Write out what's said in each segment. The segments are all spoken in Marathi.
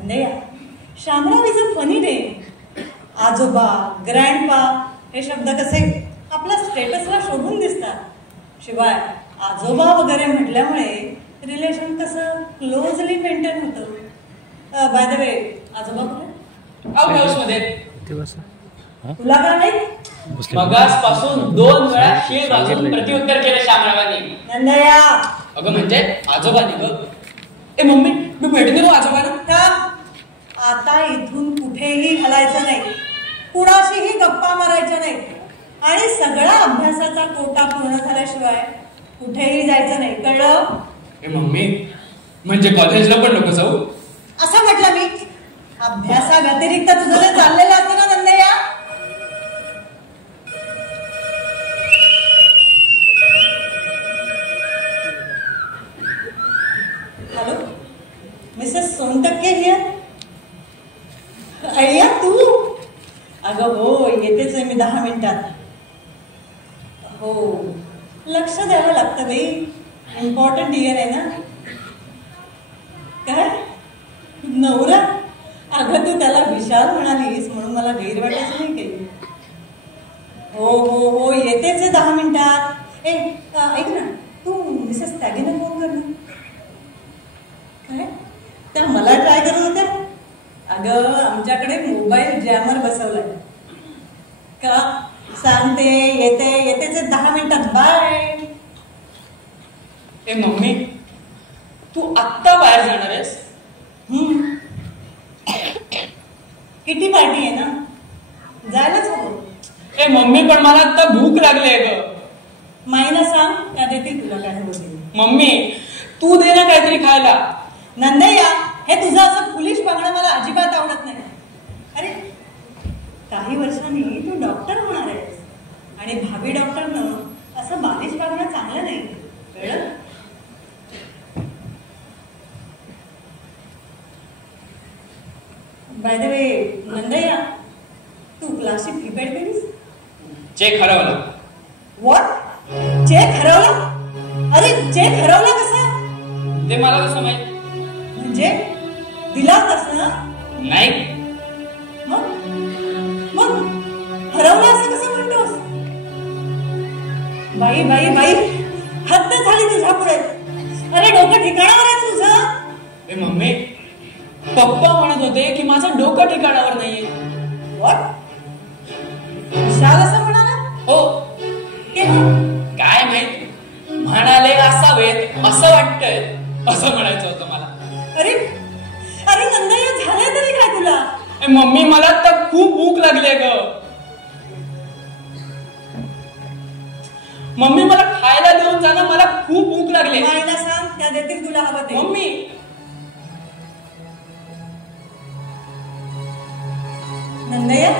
नंदया, Shamrao is a funny name. आजोबा, ग्रँडपा हे शब्द कसे आपल्या स्टेटसला शोभून दिसतात. शिवाय आजोबा वगैरे म्हटल्यामुळे रिलेशन कसं क्लोजली मेंटेन होतं. बाय द वे, आजोबा हाऊसमध्ये तुला काय नाही? मगासपासून 2 वेळा शिळ वाजून प्रत्युत्तर केलं शामरावांनी. नंदया, अगं म्हणजे आजोबांनी ग. ए मम्मी, मी भेटून देतो आजोबांना. आता इथून कुठेही हलायचं नाही, कुणाशीही गप्पा मारायच्या नाही आणि सगळा अभ्यासाचा कोटा पूर्ण झाल्याशिवाय कुठेही जायचं नाही, कळलं? ए मम्मी, म्हणजे कॉलेजला पण नको जाऊ? असं म्हटलं मी. अभ्यासा व्यतिरिक्त तुझं जे चाललेलं असतं ना Nandya. Hello, Mrs Sontakke here. अय्या तू? अगं हो, येतेच आहे मी 10 मिनिटात. हो, लक्ष द्यावं लागतं बाई, इम्पॉर्टंट इयर आहे ना. काय नवरा? अगं तू त्याला विशाल म्हणालीस म्हणून मला गैर वाटायचं नाही काही. हो हो हो, येतेच आहे 10 मिनिटात. ए ऐक ना, तू मिसेस त्यागीनं फोन कर ना. काय त्या मला ट्राय करत होत्या? अगं आमच्याकडे मोबाईल जॅमर बसवलाय. का सांगते, येतेच 10 मिनिटात. बाय. ए मम्मी, तू आत्ता बाहेर जाणार आहेस? किती पार्टी आहे ना, जायलाच हवं. ए मम्मी, पण मला आत्ता भूक लागली आहे ग. माईना सांग, त्या देतील तुला काय हवं ते. मम्मी, तू दे ना काहीतरी खायला. नंदया, हे तुझं असं फुलिश बघणं मला अजिबात आवडत नाही. अरे काही वर्षांनी तू डॉक्टर होणार आहेस आणि भावी डॉक्टरनं असं बालिश बघणं चांगलं नाही, कळलं? बाय द वे नंदया, तू क्लासची फी पेड केलीस? चेक हरवला. व्हॉट? चेक हरवला? अरे चेक हरवला कसा? ते मला कसं माहित? म्हणजे दिला कसं? नाही. मग हरवला असं कसं म्हणतोस? बाई बाई बाई, हद्द झाली तुझ्या पुढे. अरे डोकं ठिकाणावर आहे तुझं? ए मम्मी, पप्पा म्हणत होते की माझं डोकं ठिकाणावर नाहीये. व्हॉट? विशाल असं म्हणाला? हो. काय माहित, म्हणाले असावेत असं वाटतंय, असं म्हणायचं होतं मला. अरे अरे नंदया, झालंय तरी काय तुला? ए मम्मी, मला तर खूप भूक लागली ग. मम्मी, मला खायला देऊन जा ना, मला खूप भूक लागली. माईला सांग, त्या देतील तुला हवं ते. मम्मी, नंदया,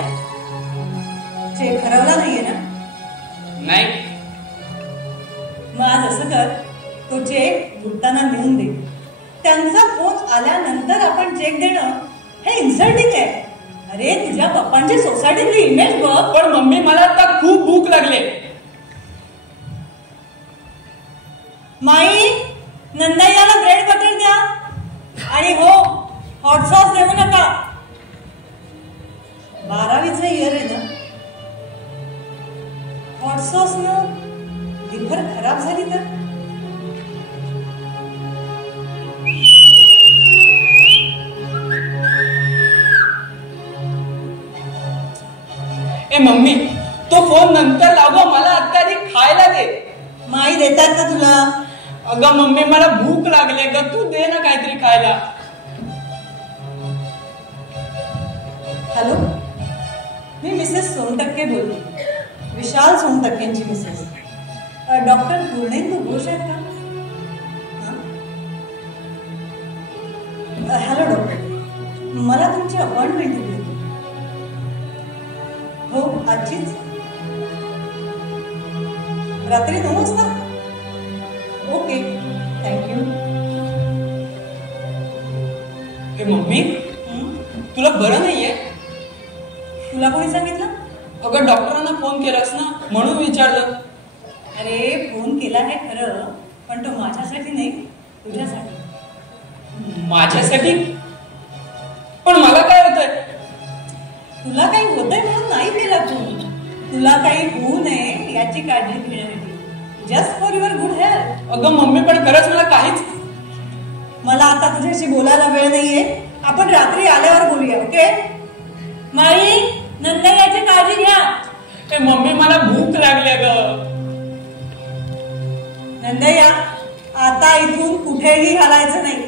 चेक हरवला नाहीये ना? नाही. मग आज असं कर, तो चेक बुडताना नेऊन दे. त्यांचा फोन आल्यानंतर आपण चेक देणं हे इन्सल्टिंग आहे. अरे तुझ्या पप्पांची सोसायटीतली इमेज बघ. पण मम्मी, मला आता खूप भूक लागले. माई, नंदयाला ब्रेड बटर द्या आणि हो, हॉट सॉस देऊ नका. 12वीचं इयर आहे ना. हॉट सॉस न लिव्हर खराब झाली तर? ए मम्मी, तो फोन नंतर लावो, मला आता आधी खायला दे. माई देतात का तुला? अगं मम्मी, मला भूक लागली ग, तू दे ना काहीतरी खायला. हॅलो, मी मिसेस सोनटक्के बोलते, विशाल सोनटक्केंची मिसेस. डॉक्टर पूर्णेंदू घोष आहेत का? हॅलो डॉक्टर, मला तुमची अपॉइंटमेंट दिली होती. हो, आजचीच रात्री 9 वाजता. Okay, thank you. ए मम्मी, तुला बरं नाहीये? तुला कोणी सांगितलं? अगं डॉक्टरांना फोन केलास ना, म्हणून विचारलं. अरे फोन केला आहे खरं, पण तो माझ्यासाठी नाही, तुझ्यासाठी. माझ्यासाठी? तुला काही होतंय म्हणून नाही केला फोन. तुला काही होऊ नये याची काळजी घेण्यासाठी. Just for your good health. अगं मम्मी, पण खरंच मला काहीच. मला आता तुझ्याशी बोलायला वेळ नाहीये. आपण रात्री आल्यावर बोलूया. ओके? माई, नंतर याची काळजी घ्या. मम्मी, मला भूक लागली ग. नंदया, आता इथून कुठेही हलायचं नाही,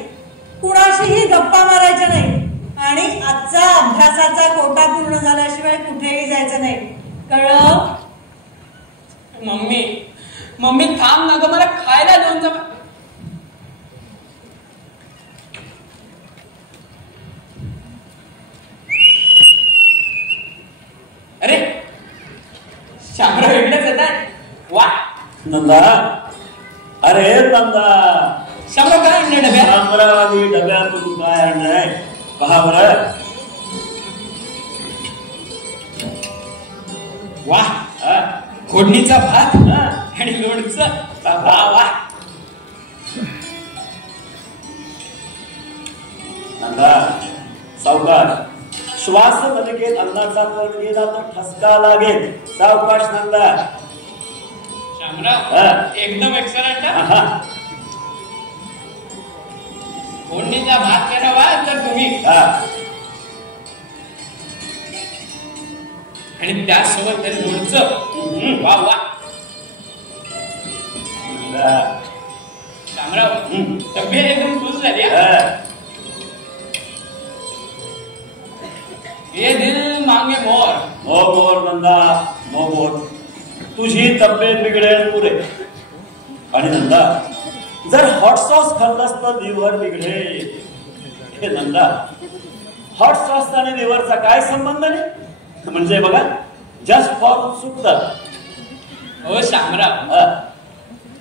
कुणाशीही गप्पा मारायच्या नाही आणि आजचा अभ्यासाचा कोटा पूर्ण झाल्याशिवाय कुठेही जायचं नाही. कळलं? मम्मी मम्मी थांब ना ग, मला खायला देऊन जा. अरे शामराव इकडेच येत आहे. वा नंदा, अरे नंदा, शामराव काय आणलं डब्यात? शामरावानी डब्यातून काय आणलंय पहा बरं. वा, फोडणीचा भात आणि लोणचं. वा वा. नंदा, सावकाश. श्वास नलिकेत अन्नाचा कण गेला तर ठसका लागेल. सावकाश नंदा. शामराव एकदम एक्सलंट. फोडणीचा भात करावा तर तुम्ही, आणि त्यासोबत ते लोणचं. वा वा. शामराव तब्येत एकदम खुश झाली. ये दिल मांगे मोर. नो मोर नंदा, नो मोर. तुझी तब्येत बिघडेल पुरे. आणि नंदा, जर हॉट सॉस खाल्लास तर लिव्हर बिघडेल. हे नंदा, हॉट सॉस आणि लिव्हरचा काय संबंध नाही? म्हणजे बघा, जस्ट फॉर उत्सुकता. हो शामराव,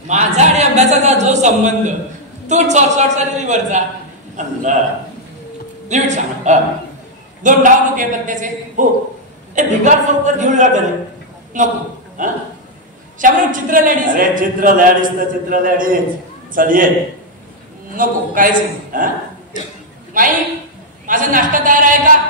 माझा आणि अभ्यासाचा जो संबंध तो शॉर्ट आणि लिव्हरचा. लिव्ह शामराव. 2 डाव नको पत्त्याचे. हो, हे भिकार फक्त घेऊया का रे? नको. शामराव चित्र लेडीज. अरे चित्र लॅडीज तर चित्र लॅडीज. चल ये. नको, काहीच नाही. माई, माझा नाश्ता तयार आहे का?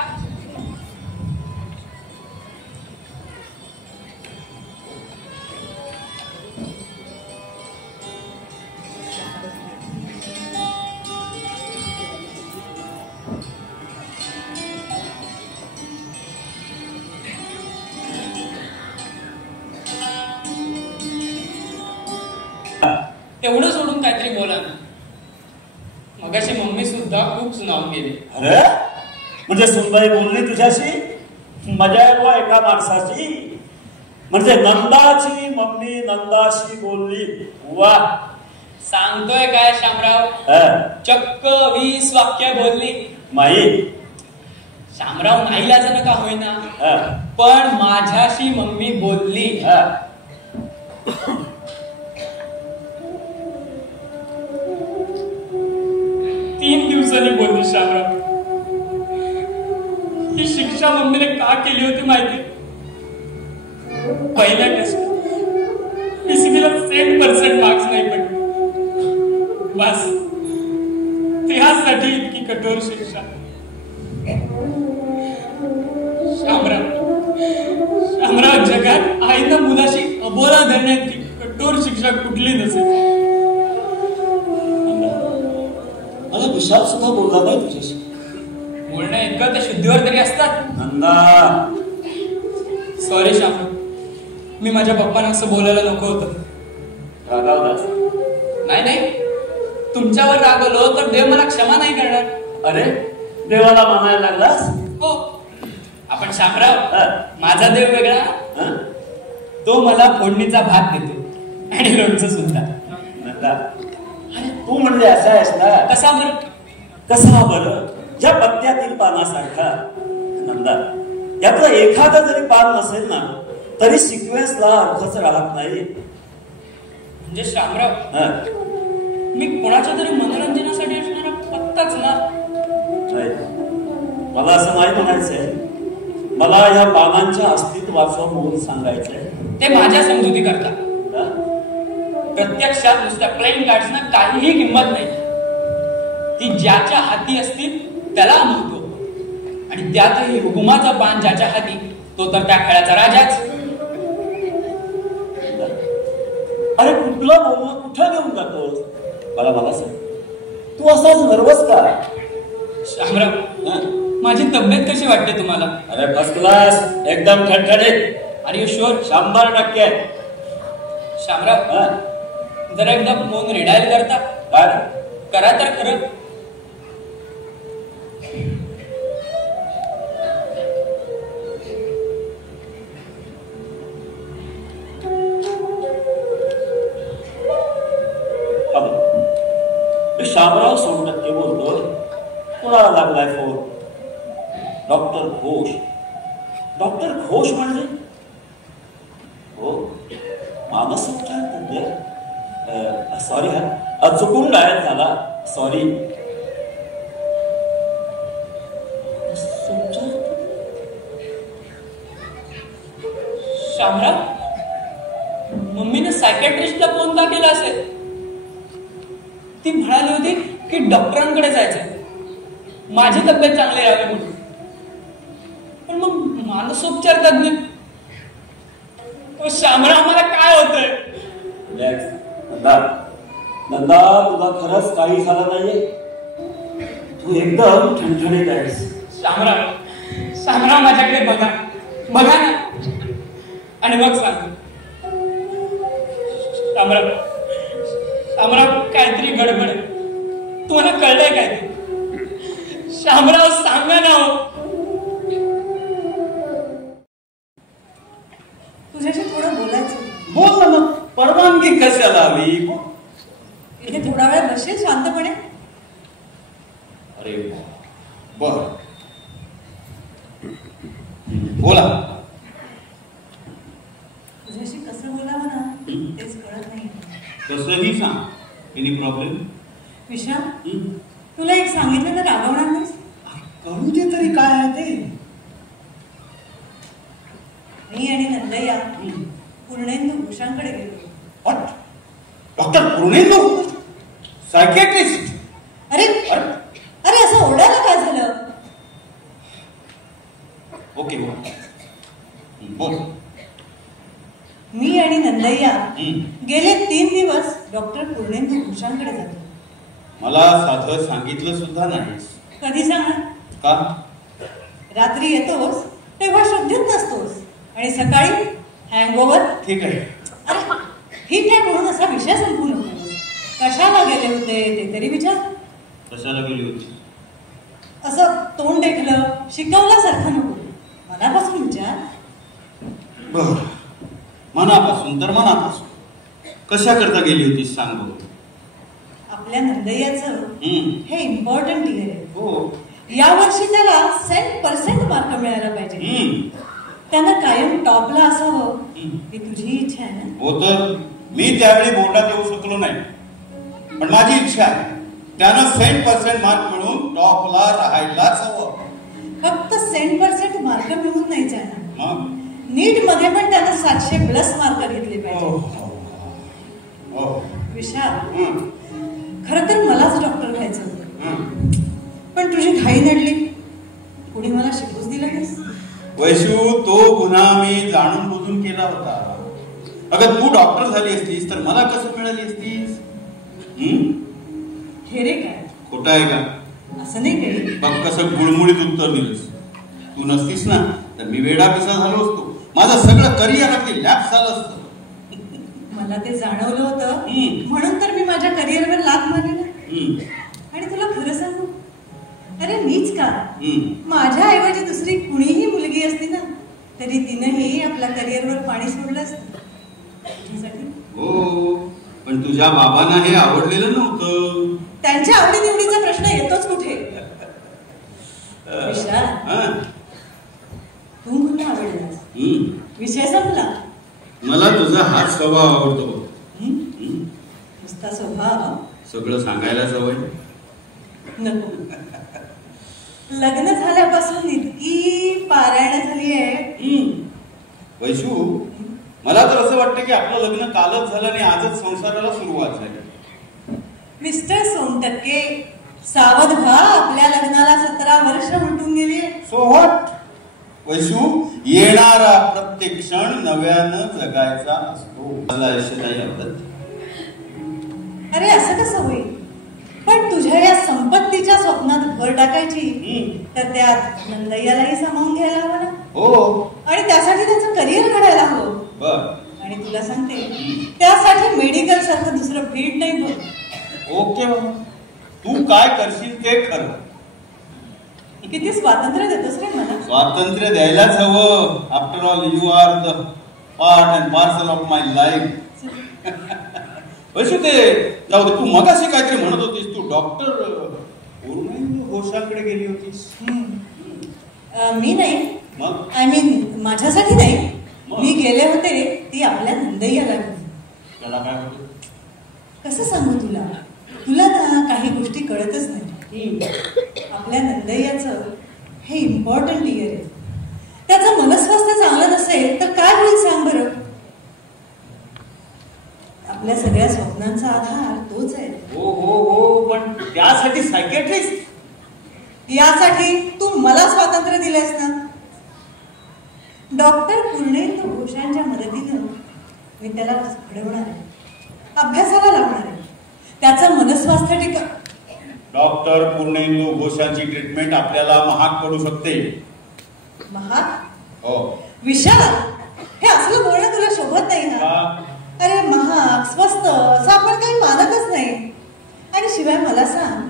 एवढं सोडून काहीतरी बोला ना. मगाशी मम्मी सुद्धा खूप सुनावून गेली. अरे म्हणजे सुनबाई बोलली तुझ्याशी? मजा आहे बुवा एका माणसाची. म्हणजे नंदाची मम्मी नंदाशी बोलली. वा. सांगतोय काय शामराव, चक्क 20 वाक्य बोलली. माई, शामराव नाईलाजानं का होईना, पण माझ्याशी मम्मी बोलली. 3 दिवसांनी बोलली शामराव. ही शिक्षा मम्मीने का केली होती माहिती? पहिल्या टेस्ट पीसीबीला 100% मार्क्स नाही पडले. बस त्यासाठी इतकी कठोर शिक्षा. शामराव, जगात आईना मुलाशी अबोला धरण्याची कठोर शिक्षा कुठली नसेल. मला विशाल सुद्धा बोलला नाही तुझ्याशी. बोलणं इतकं तर शुद्धीवर तरी असतात. नंदा, सॉरी शामराव, मी माझ्या पप्पांना असं बोलायला नको होतं. रागावलास? नाही, तुमच्यावर रागवलो तर देव मला क्षमा नाही करणार. अरे देवाला मानायला लागलास? हो. आपण शामराव, माझा देव वेगळा. तो मला फोडणीचा भात देतो आणि लोणचं सुद्धा. नंदा, तू म्हणजे असा आहेस ना? कसा बरं? कसा बरं? ज्या पत्त्यातील पानासारखा. नंदा, यातलं एखादं जरी पान नसेल ना तरी सिक्वेन्सला अर्थच राहत नाही. म्हणजे शामराव, मी कोणाच्या तरी मनोरंजनासाठी असणारा पत्ताच ना. मला असं नाही म्हणायचंय. मला या पानांच्या अस्तित्वाचं मोल सांगायचंय. ते माझ्या समजुती करता. प्रत्यक्षात नुसत्या प्लेन कार्ड्सना काहीही किंमत नाही. ती ज्याच्या हाती असतील त्याला महत्व. आणि त्यातही हुकुमाचं पान ज्याच्या हाती तो तर त्या खेळाचा राजाच. अरे कुठला बोलणं कुठं घेऊन जातोस? मला सांग, तू असाच नर्वस का? शामराव, माझी तब्येत कशी वाटते तुम्हाला? अरे फर्स्ट क्लास, एकदम ठणठणीत. R you sure? 100%. शामराव, जरा एकदा फोन रिडायल करता? करा तर खरं. शामराव सोनटक्के बोलतोय. कोणाला लागलाय phone? Doctor Ghosh. Doctor Ghosh म्हणजे? हो, मानसोपचार तज्ञ. सॉरी हा, चुकून डायल झाला. सॉरी. शामराव, मम्मीने सायकॅट्रिस्टला फोन का केला असेल? ती म्हणाली होती की डॉक्टरांकडे जायचंय, माझी तब्येत चांगली राहावी म्हणून. पण मग मानसोपचार तज्ञ? शामराव, मला काय होतंय? नंदा, तुला खरंच काही झालं नाहीये? तू एकदम ठणठणीत आहेस. शामराव, माझ्याकडे बघा ना, आणि मग सांग. शामराव, काहीतरी गडबड आहे. तुम्हाला कळलंय काय ते? शामराव, सांगा ना. तुझ्याशी थोडं बोलायचं. बोल ना मग. परवानगी कशाला हवी? इथे थोडा वेळ बसेल शांतपणे? अरे बर, बोला. तुझ्याशी कसं बोलावं ना तेच कळत नाही. कसंही सांग. Any problem? विशा, तुला एक सांगितलं तर रागवणार नाहीस? कळू दे तरी काय आहे ते. मी आणि नंदय्या पूर्णेंदू भूषांकडे गेलो. डॉक्टर पूर्णेंदू? सायकॅट्रिस्ट? अरे अरे, असं ओरडायला काय झालं? ओके, बोल. मी आणि नंदय्या गेले 3 दिवस डॉक्टर पूर्णेंदू भूषांकडे जातो. मला साधं सांगितलं सुद्धा नाहीस. कधी सांगणार? का? रात्री येतोस तेव्हा शुद्धीत नसतोस आणि सकाळी हँगओव्हर. ठीक आहे. अरे ठीक आहे म्हणून असा विषय संपू नको. कशाला गेले होते ते तरी विचार. कशाला गेली होती? असं तोंड देखलं शिकवल्यासारखं नको, मनापासून विचार. बर, मनापासून तर मनापासून. कशा करता गेली होतीस सांग बघू. आपल्या नंदय्याचं हे इम्पॉर्टंट इयर आहे. हो. यावर्षी त्याला 100% मार्क मिळायला पाहिजे. त्यानं कायम टॉपला असावं ही तुझी इच्छा आहे ना? हो, तर मी त्यावेळी बोर्डात येऊ शकलो नाही, पण माझी इच्छा आहे त्यानं 100% मार्क मिळून टॉपला राहायलाच हवं. फक्त 100% मार्क मिळून नाही जाणार. मग नीट मध्ये पण त्यानं 700+ मार्क घेतले पाहिजे. विशाल, खरं तर मलाच डॉक्टर व्हायचं होतं, पण तुझी घाई नडली. कुणी मला शिकूच दिलं नाहीस. वैशू, तो गुन्हा मी जाणून बुजून केला होता. अगं, तू डॉक्टर झाली असतीस तर मला कसं मिळाली असतीस? हे रे काय खोटं आहे का? असं नाही काही. बघ कसं गुळमुळीत उत्तर दिलंस. तू नसतीस ना तर मी वेडा कसा झालो असतो. माझं सगळं करिअर अगदी लॅप्स झालं असतं. मला ते जाणवलं होतं म्हणून तर मी माझ्या करिअरवर लाथ मारली ना. आणि तुला खरं सांगू, अरे मीच का, माझ्या ऐवजी दुसरी कुणीही मुलगी असती ना तरी तिनंही आपल्या करिअरवर पाणी सोडलं असतं तुझ्यासाठी. हो, पण तुझ्या बाबांना हे आवडलेलं नव्हतं. त्यांच्या आवडीनिवडीचा प्रश्न येतोच कुठे. विशाल, तू म्हणून आवडलास, विषय संपला. मला तुझा हाच स्वभाव आवडतो. नुसता स्वभाव, सगळं सांगायला सवय नको. लग्न झाल्यापासून इतकी पारायण झाली आहे. वैशू, मला तर असं वाटतं की आपलं लग्न कालच झालं आणि आजच संसाराला सुरुवात झाली. मिस्टर सोनटक्के, सावध व्हा, आपल्या लग्नाला 17 वर्ष उलटून गेली. सो व्हॉट वैशू, येणारा प्रत्येक क्षण नव्यानं जगायचा असतो. मला आयुष्य नाही आवडत. अरे असं कसं होईल? पण तुझ्या या संपत्तीच्या स्वप्नात भर टाकायची तर त्यात नंदय्यालाही सामावून घ्यायला हवं ना. हो, आणि त्यासाठी त्याचं करिअर घडायला हवं. बर, आणि तुला सांगते, त्यासाठी मेडिकल सारखं दुसरं फील्ड नाही बघ. ओके बाबा, तू काय करशील ते खरं. किती स्वातंत्र्य देतोस रे मला. स्वातंत्र्य द्यायलाच हवं. After all you are the part and parcel of my life. Vaishu, ते जाऊ दे, तू मगाशी काहीतरी म्हणत होतीस. तू डॉक्टर घोषांकडे गेली होतीस. मी नाही, मग आय मीन माझ्यासाठी नाही. मग? मी गेले होते ती आपल्या नंदय्याला घेऊन. त्याला काय होतं? कसं सांगू तुला, तुला ना काही गोष्टी कळतच नाही. आपल्या नंदय्याचं हे इम्पॉर्टंट इयर आहे. त्याचं मनस्वास्थ्य चांगलं नसेल तर काय होईल सांग बरं. आपल्या सगळ्या स्वप्नांचा आधार तोच आहे. हो हो हो, पण त्यासाठी सायकियाट्रिस्ट. यासाठी तू मला स्वातंत्र्य दिलेस ना. डॉक्टर पूर्णेंद्र घोषांच्या मदतीनं मी त्याला घडवणार आहे, अभ्यासाला लावणार आहे. त्याचं मनस्वास्थ्य टिका. डॉक्टर पूर्णेंदू घोषांची ट्रीटमेंट आपल्याला महाग पडू शकते. महाग? हो. विशाल, हे असलं बोलणं तुला शोभत नाही ना. अरे महाग स्वस्त असं आपण काही मानतच नाही. आणि शिवाय मला सांग,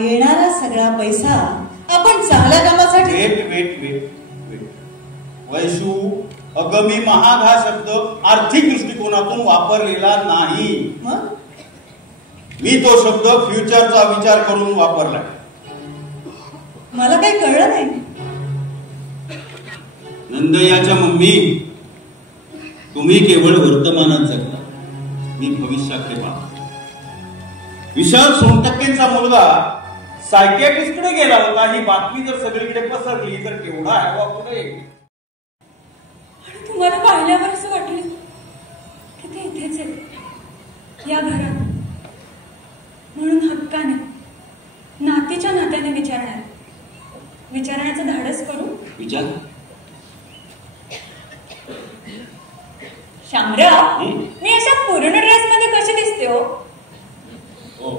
येणारा सगळा पैसा आपण चांगल्या कामासाठी. Wait wait wait wait Vaishu, अगं मी महाग हा शब्द आर्थिक दृष्टिकोनातून वापरलेला नाही. मग मी तो शब्द फ्युचरचा विचार करून वापरला. मला काही कळलं नाही. नंदय्याच्या मम्मी, तुम्ही केवळ वर्तमानात जगता, मी भविष्याकडे पाहतो. विशाल सोनटक्केंचा मुलगा सायकियाट्रिस्टकडे गेला होता. ही बातमी जर सगळीकडे पसरली तर केवढा हवा पुढे. आणि तुम्हाला पाहिल्यावर असं वाटलं की ते इथेच आहे, या घरात. म्हणून हक्काने, नातीच्या नात्याने विचारण्याचं धाडस करू. विचार. शामराव, मी अशा पूर्ण ड्रेस मध्ये कशी दिसते हो? हो,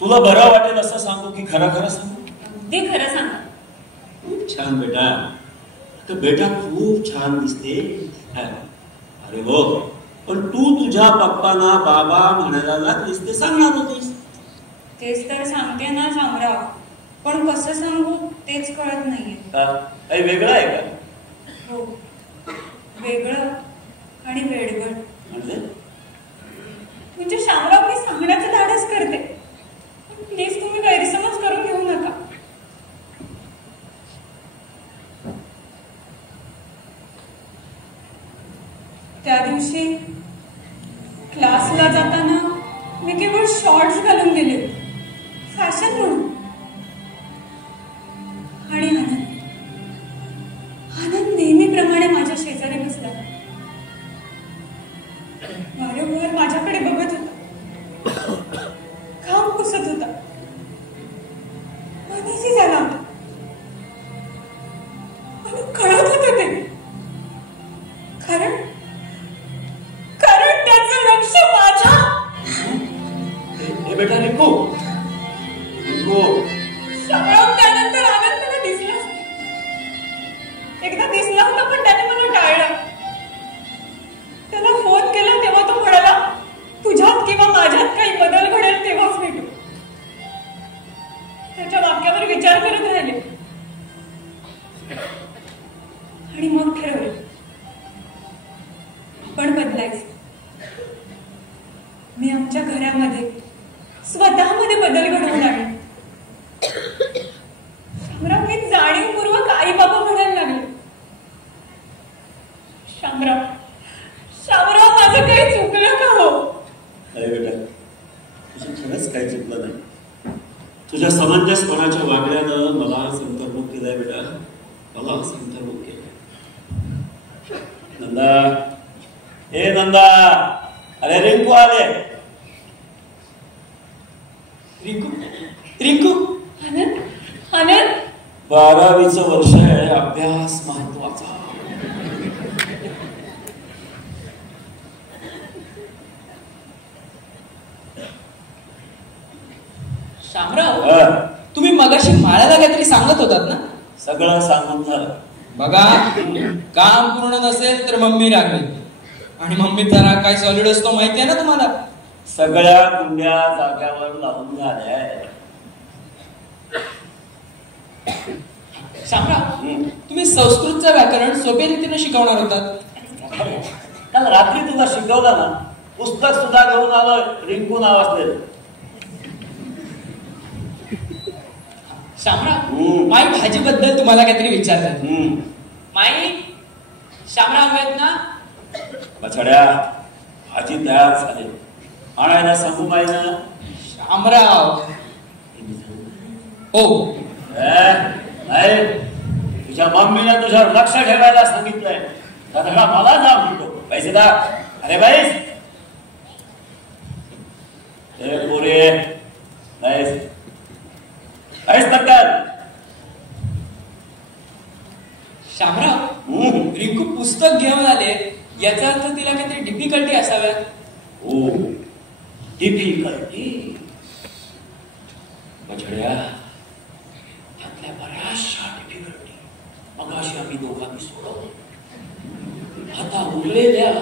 तुला बरं वाटेल असं सांगू की खरं खरं सांगू? अगदी खरं सांगा. खूप छान बेटा, तर बेटा खूप छान दिसते. अरे हो, पण तू तुझ्या पप्पांना बाबा म्हणायला लागलीस ते सांगणार होतीस. तेच तर सांगते ना शामराव, पण कसं सांगू तेच कळत नाहीये. काही वेगळं आहे का? हो, वेगळं आणि वेडगळ. म्हणजे शामराव, मी सांगण्याचं धाडस करते, प्लीज तुम्ही गैरसमज करून घेऊ नका. त्या दिवशी क्लासला जाताना मी केवळ शॉर्ट्स घालून गेले, फॅशन म्हणून. आणि आनंद नेहमीप्रमाणे माझ्या शेजारी बसला, वारंवार माझ्याकडे बघत होता, काम पुसत होता, अनइझी झाला होता. मला कळत होतं ते, कारण त्याचं लक्ष माझ्या. हे बेटा रिंकू, शामराव, त्यानंतर आनंद मला दिसलाच नाही. एकदा दिसला होता पण त्याने मला टाळलं. त्याला फोन केला तेव्हा तो म्हणाला, तुझ्यात किंवा माझ्यात काही बदल घडेल तेव्हाच भेटू. त्याच्या वाक्यावर विचार करत राहिले आणि मग ठरवलं पण बदलायचं. मी आमच्या घरामध्ये स्वतःमध्ये बदल घडवून आणले. शामराव, मी जाणीवपूर्वक आई बाबा म्हणायला लागले. शामराव, माझं काही चुकलं का हो? अरे बेटा, तुझं खरंच काही चुकलं नाही. तुझ्या समंजसपणाच्या वागण्यानं मला संतर्मुख केलंय बेटा, मला संतर्मुख केलंय. नंदा, ए नंदा, अरे रिंकू आले. रिंकू. आनंद आनंद 12वीचं वर्ष आहे, अभ्यास महत्वाचा. शामराव, तुम्ही मगाशी माळ्याला काहीतरी सांगत होतात ना? सगळं सांगून झालं. बघा, काम पूर्ण नसेल तर मम्मी रागवेल, आणि मम्मीचा राग काय सॉलिड असतो माहिती आहे ना तुम्हाला? सगळ्या कुंड्या जाग्यावर लावून झाल्या. शामराव, तुम्ही संस्कृतचं व्याकरण सोप्या रीतीने शिकवणार होतात. काल रात्री तुला शिकवलं ना, पुस्तक सुद्धा घेऊन आलोय, रिंकू नाव असलेलं. शामराव, माई भाजीबद्दल तुम्हाला काहीतरी विचारतात. माई, शामराव आहेत ना? बछड्या, भाजी तयार झाली, आणायला सांगू माई ना? शामराव, हो. नाही, तुझ्या मम्मीने तुझ्यावर लक्ष ठेवायला सांगितलंय. सगळा मला नाव म्हणतो. पैसे दा. अरे बाई, पोरे नाहीस नक्कल. शामराव, रिंकू पुस्तक घेऊन आले, याचा अर्थ तिला काहीतरी डिफिकल्टी असाव्या. हो, डिफिकल्टी. बछड्या, त्यातल्या बऱ्याचशा डिफिकल्टी मगाशी आम्ही दोघांनी सोडवल्या. आता उरलेल्या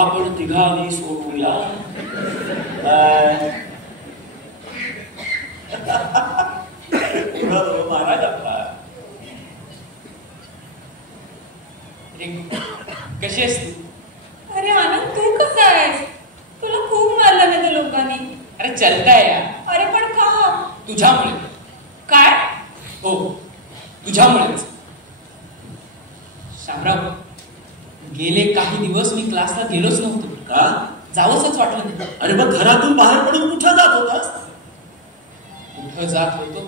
आपण तिघांनी सोडवूया. महाराज आपला. रिंकू, कशी आहेस तू? अरे आनंद, तू कसा आहेस? तुला खूप मारलं ना त्या लोकांनी. अरे चलताय यार. अरे पण का? तुझ्यामुळे. काय? हो, तुझ्यामुळेच. शामराव, गेले काही दिवस मी क्लासला गेलोच नव्हतो. का? जावंसच वाटलं नाही. अरे मग घरातून बाहेर पडून कुठं जात होतास? कुठं जात होतो?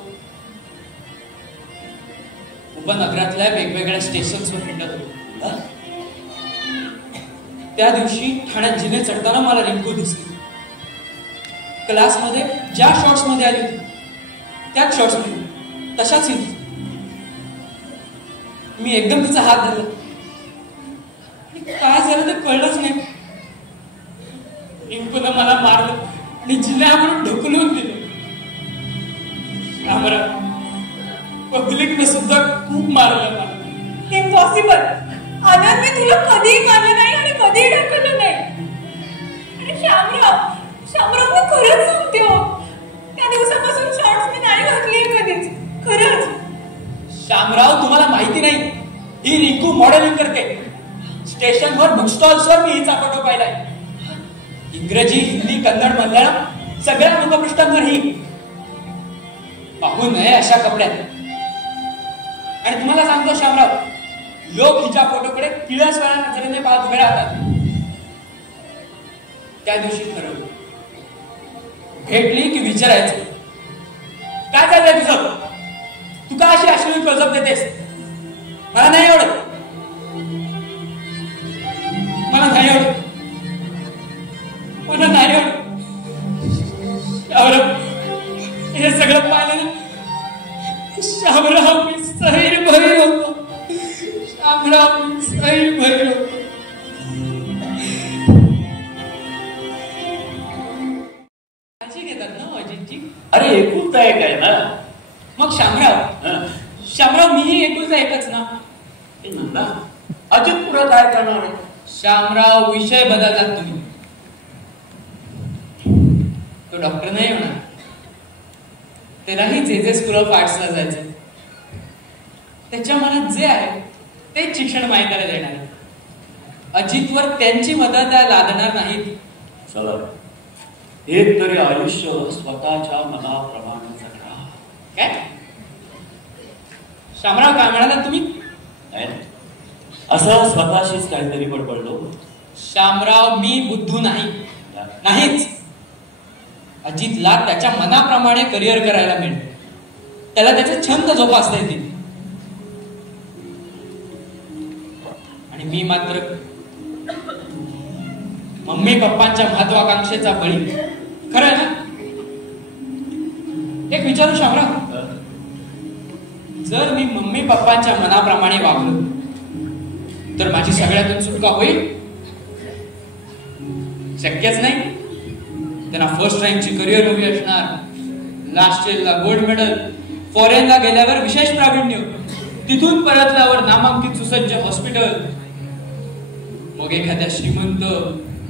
उपनगरातल्या वेगवेगळ्या स्टेशन्सवर हिंडत होतो. त्या दिवशी ठाण्यात जिने चढताना मला रिंकू दिसली. क्लासमध्ये ज्या शॉर्ट्स मध्ये आली होती त्याच शॉर्ट्स मध्ये तशाच ही. मी एकदम तिचा हात धरला. काय झालं ते कळलंच नाही. रिंकूनं मला मारलं आणि जिन्यावरून ढकलून दिलं. शामराव, पब्लिकने सुद्धा खूप मारलं मला. इम्पॉसिबल. आनंद, मी तुला कधीही मारलं नाही आणि कधीही ढकललं नाही. आणि शामराव मी खरंच सांगते हो, त्या दिवसापासून शॉर्ट्स मी नाही घातली कधीच. खरंच. शामराव, तुम्हाला माहिती नाही, ही रिंकू मॉडेलिंग करते. स्टेशनवर बुक स्टॉल्सवर मी हिचा फोटो पाहिलाय. इंग्रजी, हिंदी, कन्नड, मल्याळम सगळ्या मुखपृष्ठांवर ही. पाहू नये अशा कपड्यात. आणि तुम्हाला सांगतो शामराव, लोक हिच्या फोटोकडे किळसवाळ्या नजरेने पाहत उभे राहतात. त्या दिवशी ठरवलं, भेटली की विचारायचं, काय चाललंय तुझं? तू का अशी अश्विनी क्लोजअप देतेस? मला नाही आवडत. मला नाही आवडत. मला नाही आवडत. शामराव, हे सगळं पाहिलं ना? शामराव, मी सैर भरी होतो. शामराव, मी सैर भरी होतो. काळजी घेतात ना अजितजी? अरे एकुलता एक आहे ना. मग शामराव, मीही एकुलता एकच ना. नंदा, अजित पुढे काय करणार आहे? शामराव, विषय बदलतात तुम्ही. तो डॉक्टर नाही होणार. त्यालाही जे स्कूल ऑफ आर्ट्सला जायचं. त्याच्या मनात जे आहे तेच शिक्षण माहितीला देणार. अजितवर त्यांची मदत लादणार नाहीत. चला, एक तरी आयुष्य स्वतःच्या मनाप्रमाणे जगा. काय शामराव, काय म्हणाला तुम्ही? असं स्वतःशीच काहीतरी बडबडलो. शामराव, मी बुद्धू नाहीच. अजितला त्याच्या मनाप्रमाणे करिअर करायला मिळेल. त्याला त्याचे छंद जोपासता येतील. आणि मी मात्र मम्मी पप्पांच्या महत्वाकांक्षेचा बळी. खरं आहे ना? एक विचार विचारू शामराव? जर मी मम्मी पप्पांच्या मनाप्रमाणे वागलो तर माझी सगळ्यातून सुटका होईल? शक्यच नाही. त्यांना फर्स्ट रँकची करिअर हवी असणार, लास्ट इयरला गोल्ड मेडल, फॉरेनला गेल्यावर विशेष प्रावीण्य, तिथून परतल्यावर नामांकित सुसज्ज हॉस्पिटल, मग एखाद्या श्रीमंत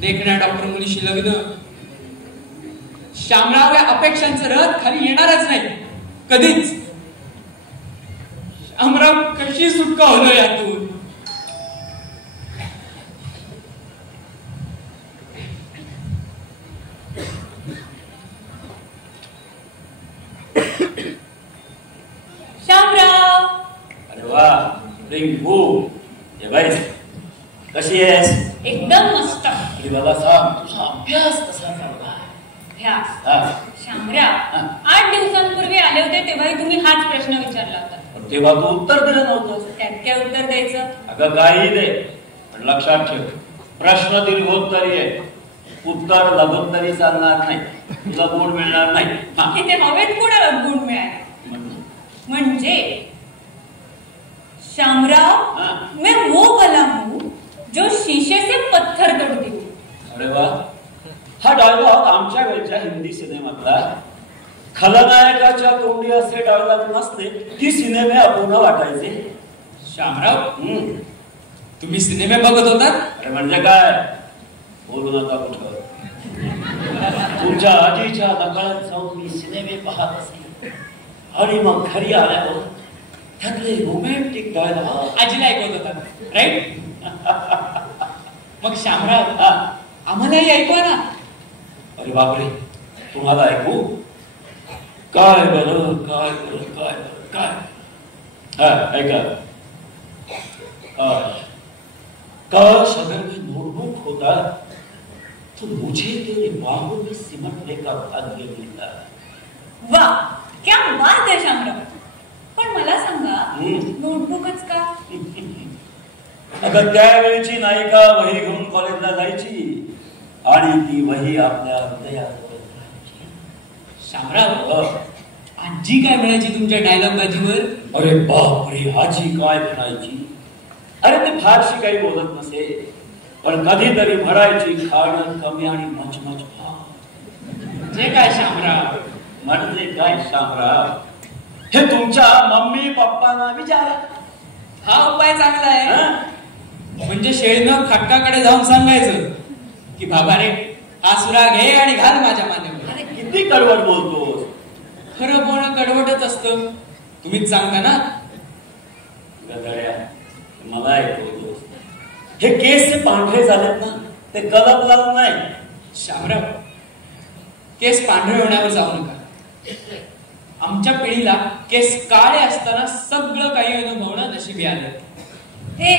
देखण्या डॉक्टर मुलीशी लग्न. शामराव या अपेक्षांचं रथ खाली येणारच नाही कधीच. शामराव कशी सुटका होलो यातून? शामराव, अरे वा रिंकू, ये बाई कशी आहेस? एकदम मस्त. अरे बाबा सांग, तुझा अभ्यास कसा चालला? अभ्यास? हा. शामराव, 8 दिवसांपूर्वी आले होते तेव्हाही तुम्ही हाच प्रश्न विचारला होता. पण तेव्हा तू उत्तर दिलं नव्हतं. त्यात काय उत्तर द्यायचं? अगं काही दे, पण लक्षात ठेव, प्रश्न दीर्घोत्तरी आहे, उत्तर लघुत्तरी चालणार नाही, तुला गुण मिळणार नाही. हा. इथे हवेत कोणाला गुण मिळाला? म्हणजे शामराव, हाँ। मैं वो वाला हूँ जो शीशे से पत्थर तोड़ती हूँ. अरे वा, हा डायलॉग आमच्या वेळच्या हिंदी सिनेमातला. खलनायकाच्या तोंडी असे डायलॉग नसते की सिनेमे अपूर्ण वाटायचे. शामराव, तुम्ही सिनेमे बघत होतात? अरे म्हणजे काय, बोलू नका कुठं. तुमच्या आजीच्या नकळत जाऊन मी सिनेमे पाहत असे आणि मग घरी आल्यावर त्यातले रोमॅन्टिक डायलॉग आजीला ऐकवत होतात, राईट? मग शामराव, आम्हालाही ऐकवा ना. अरे बापरे, तुम्हाला ऐकू? काय बरं, काय बरं, काय बरं, काय? हा ऐका. काश अगर मैं नोटबुक होता तो मुझे तेरे बाहों में सिमटने का भाग्य मिलता. वाह, क्या बात आहे शामराव. पण मला सांगा, नोटबुकच का? अगं त्यावेळची नायिका वही घेऊन कॉलेजला जायची आणि ती वही आपल्या हृदयात बदलायची. शामराव, आजी काय म्हणायची तुमच्या डायलॉग बाजीवर? अरे बापरे, आजी काय म्हणायची? अरे ती फारशी काही बोलत नसे, पण कधीतरी म्हणायची, खाणं कमी आणि मचमच भाव. जे काय शामराव? म्हणजे काय शामराव, हे तुमच्या मम्मी पप्पांना विचारा. हा उपाय चांगला आहे. हा? म्हणजे शेळीनं खटकाकडे जाऊन सांगायचं की बाबा रे, हा सुरा घे आणि घाल माझ्या मानेवर. अरे किती कडवट बोलतोस. खरं बोलणं कडवटच असतं, तुम्हीच सांगता ना. गधड्या, मला ऐकवतोस. हे केस पांढरे झालेत ना, ते कलप लावून नाही. शामराव, केस पांढरे होण्यावर जाऊ नका. आमच्या पिढीला केस काळे असताना सगळं काही अनुभवणं नशिबी आलं. हे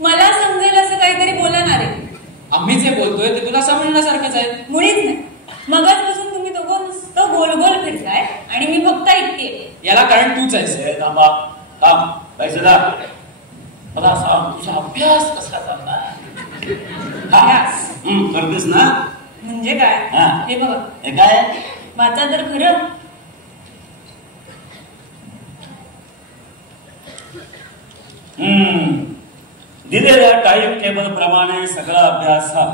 मला समजेल असं काहीतरी बोला ना रे. आम्ही जे बोलतोय ते तुला समजण्यासारखंच आहे. मुळीच नाही. मगाचपासून तुम्ही दोघं नुसतं गोल गोल फिरताय आणि मी फक्त ऐकते. याला कारण तूच आहेस. हे थांबा, थांब, पैसे दा. मला सांग, तुझा अभ्यास कसा चालला? अभ्यास? करतेस ना? म्हणजे काय? हा. हे बघा, हे काय? वाचा तर खरं. दिलेल्या टाइम टेबल प्रमाणे सगळा अभ्यास हा.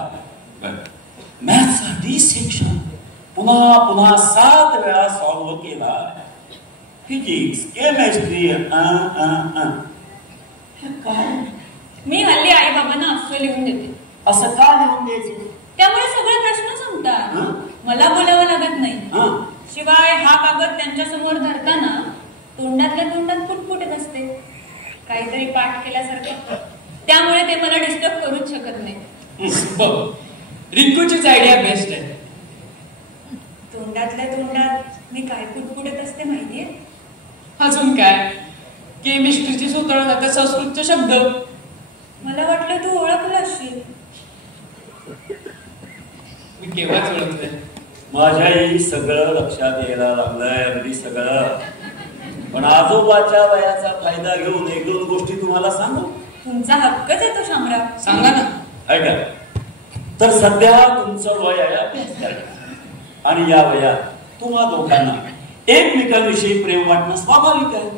मॅथ्सचा डी सेक्शन पुन्हा पुन्हा 7 वेळा सॉल्व्ह केला. फिजिक्स, केमिस्ट्री, काय? मी हल्ली आई बाबांना असं लिहून देते. असं का लिहून द्यायचं? त्यामुळे सगळे प्रश्न संपतात. मला बोलावं लागत नाही. शिवाय हा कागद त्यांच्या समोर धरताना तोंडातल्या तोंडात पुटपुटत असते, काहीतरी पाठ केल्यासारखं. त्यामुळे ते मला डिस्टर्ब करूच शकत नाही. रिंकूचीच आयडिया बेस्ट आहे. तोंडातल्या तोंडात मी काय पुटपुटत असते माहितीये? अजून काय? केमिस्ट्रीची सूत्र जाते, संस्कृतचे शब्द. मला वाटलं तू ओळखलं असशील. मी केव्हाच ओळखलंय. माझ्याही सगळं लक्षात यायला लागलंय, अगदी सगळं. पण आजोबाच्या वयाचा फायदा घेऊन 1-2 गोष्टी तुम्हाला सांगू. तुमचा हक्कच आहे तो शामराव. सांगा ना. ऐका, तर सध्या तुमचं वय आहे अभ्यास करायचं. आणि या वयात तुम्हा दोघांना एकमेकांविषयी प्रेम वाटणं स्वाभाविक आहे.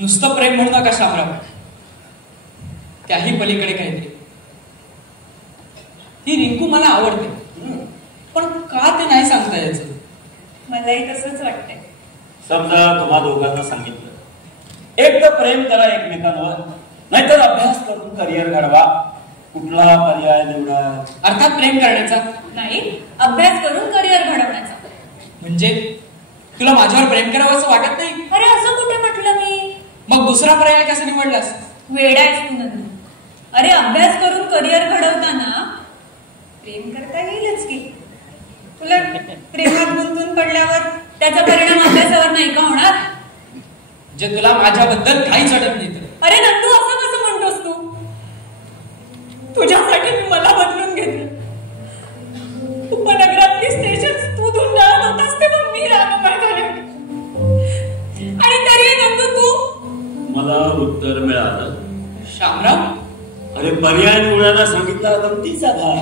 नुसतं प्रेम म्हणू नका शामराव, त्याही पलीकडे काहीतरी. ही रिंकू मला आवडते, पण का ते नाही सांगता यायचं. मलाही तसंच वाटतंय. समजा तुम्हा दोघांना सांगितलं, एक तर प्रेम करा एकमेकांवर, नाहीतर अभ्यास करून करिअर घडवा, कुठला पर्याय निवडा. अर्थात प्रेम करण्याचा नाही, अभ्यास करून करिअर घडवण्याचा. म्हणजे तुला माझ्यावर प्रेम करावं असं वाटत नाही? अरे असं कुठे म्हटलं मी? मग दुसरा पर्याय कसा निवडलास? वेडा आहेस तू नंदू. अरे अभ्यास करून करिअर घडवताना प्रेम करता येईलच की. उलट प्रेमात गुंतून पडल्यावर त्याचा परिणाम अभ्यासावर नाही का होणार? जे तुला माझ्याबद्दल काहीच वाटत नाही तर. अरे नंदू असं कसं म्हणतोस तू? तुझ्यासाठी मी मला बदलून घेतलं. उपनगरातली स्टेशन तू धुंडाळत होतास तेव्हा मी रामबाई झाले. आणि तरी नंदू तू. मला उत्तर मिळालं. शामराव, अरे पर्याय निवडायला सांगितला गमतीचा भाग.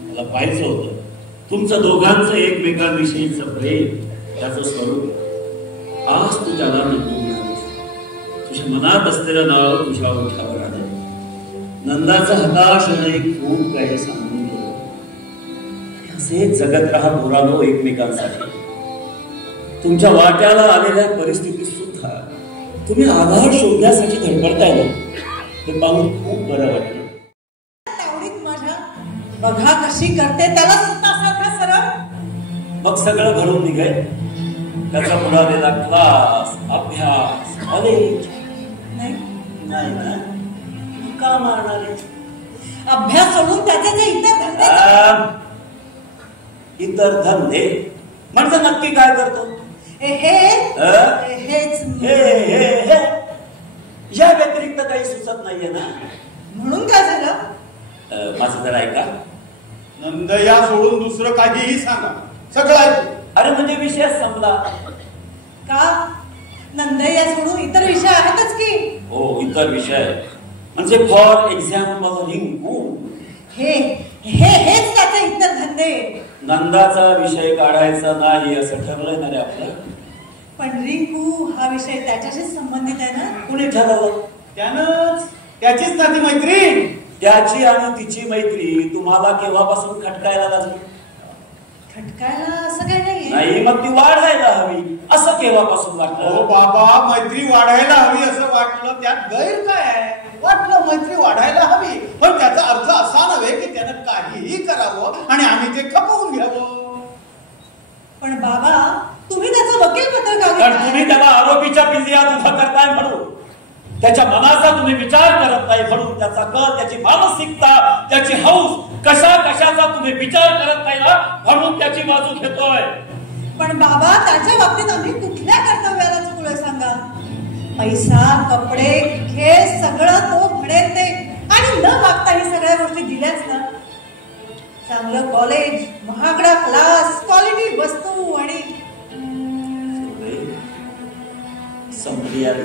मला पाहायचं होतं तुमचं दोघांचं एकमेकांविषयीचं प्रेम, त्याचं स्वरूप. आज तू त्याला नंदू मिळालीस. तुझ्या मनात असलेलं नाव तुझ्या ओठावर आलं. नंदाचं हताश होणे खूप काही सांगून गेलं. असे जगत राहा पोरांनो एकमेकांसाठी. तुमच्या वाट्याला आलेल्या परिस्थितीत सुद्धा तुम्ही आधार शोधण्यासाठी धडपडताय ना, हे पाहून खूप बरं वाटलं. आवडीत माझ्या बघा कशी करते, त्याला सुतासारखा सरळ. मग सगळं घडून निघेल. त्याचा पुढालेला क्लास, अभ्यास, कॉलेज. नाही नाही ना, का मारणार आहे? अभ्यास सोडून त्याचे जे इतर धंदे. इतर धंदे म्हणजे नक्की काय करतो? हेच हे हे हे या व्यतिरिक्त काही सुचत नाहीये ना. म्हणून काय झालं? माझं जरा ऐका. नंद या सोडून दुसरं काहीही सांगा, सगळं ऐकू. अरे म्हणजे विषय संपला का? नंदय्या सोडून इतर विषय आहेतच की. हो, इतर विषय म्हणजे फॉर एक्झाम्पल रिंकू. हेच त्याचे इतर धंदे. नंदाचा विषय काढायचा नाही असं ठरलंय ना रे आपलं. पण रिंकू हा विषय त्याच्याशीच संबंधित आहे ना. कुणी ठरवलं? त्यानंच. त्याचीच ना ती मैत्रीण. त्याची आणि तिची मैत्री तुम्हाला केव्हापासून खटकायला लागली? खटकायला असं काही नाहीये. नाही, मग ती वाढायला हवी असं केव्हापासून हो वाटलं? बाबा, मैत्री वाढायला हवी असं वाटलं, त्यात गैर काय आहे? वाटलं मैत्री वाढायला हवी, पण त्याचा अर्थ असा नव्हे की त्यानं काहीही करावं आणि आम्ही ते खपवून घ्यावं. पण बाबा, तुम्ही त्याचं वकील पत्र का कारण घेताय? तुम्ही त्याला आरोपीच्या पिंजऱ्यात उभं करताय म्हणून, त्याच्या मनाचा तुम्ही विचार करत नाही म्हणून, त्याचा कल, त्याची मानसिकता, त्याची हौस, कशाचा तुम्ही विचार करत नाही ना म्हणून त्याची बाजू घेतोय. पण बाबा, त्याच्या बाबतीत आम्ही कुठल्या कर्तव्याला चुकलोय सांगा? पैसा, कपडे, खेळ सगळं तो म्हणेल ते, आणि न मागता ही सगळ्या गोष्टी दिल्याच ना. चांगलं कॉलेज, महागडा क्लास, क्वालिटी वस्तू आणि संपली आली.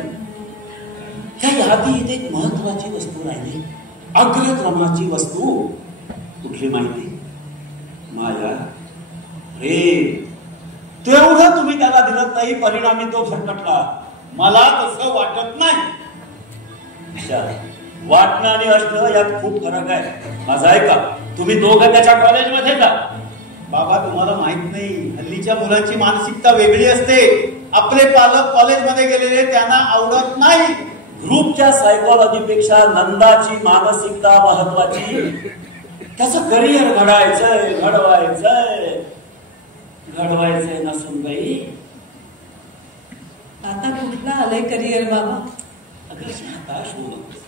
ह्या यादीत एक महत्वाची वस्तू राहिली, अग्रक्रमाची वस्तू. कुठली माहिती? माया, प्रेम. तेवढं तुम्ही त्याला दिलं नाही, परिणामी तो भरकटला. मला तसं वाटत नाही. वाटणं आणि असणं यात खूप फरक आहे. माझा ऐका, तुम्ही दोघं त्याच्या कॉलेजमध्ये जा. बाबा, तुम्हाला माहित नाही, हल्लीच्या मुलांची मानसिकता वेगळी असते. आपले पालक कॉलेजमध्ये गेलेले त्यांना आवडत नाही. ग्रुपच्या सायकॉलॉजीपेक्षा नंदाची मानसिकता महत्वाची. त्याचं करिअर घडवायचंय नसून बाई. आता कुठला आलंय करिअर बाबा? अगदी हताश होऊ नकोस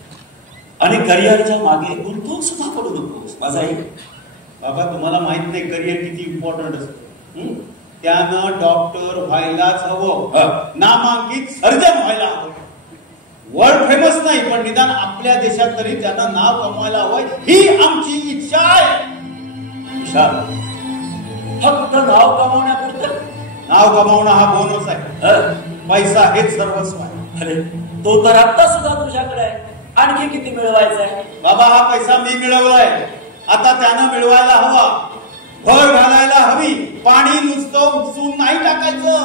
आणि करिअरच्या मागे गुंतवून सुद्धा पडू नकोस. माझा आई, बाबा, तुम्हाला माहित नाही करिअर किती इम्पॉर्टंट असतं. त्यानं डॉक्टर व्हायलाच हवं, नामांकित सर्जन व्हायला हवं. वर्ल्ड फेमस नाही, पण निदान आपल्या देशात तरी त्यांना नाव कमवायला हवं, ही आमची इच्छा आहे. फक्त नाव कमावण्यापुरतं? नाव कमावणं हा बोनस आहे. पैसा हेच सर्वस्व आहे. अरे, तो तर आता सुद्धा तुझ्याकडे आहे. आणखी किती मिळवायचं आहे? बाबा, हा पैसा मी मिळवलाय, आता त्यानं मिळवायला हवा. भर घालायला हवी. पाणी नुसतं उपसून नाही टाकायचं.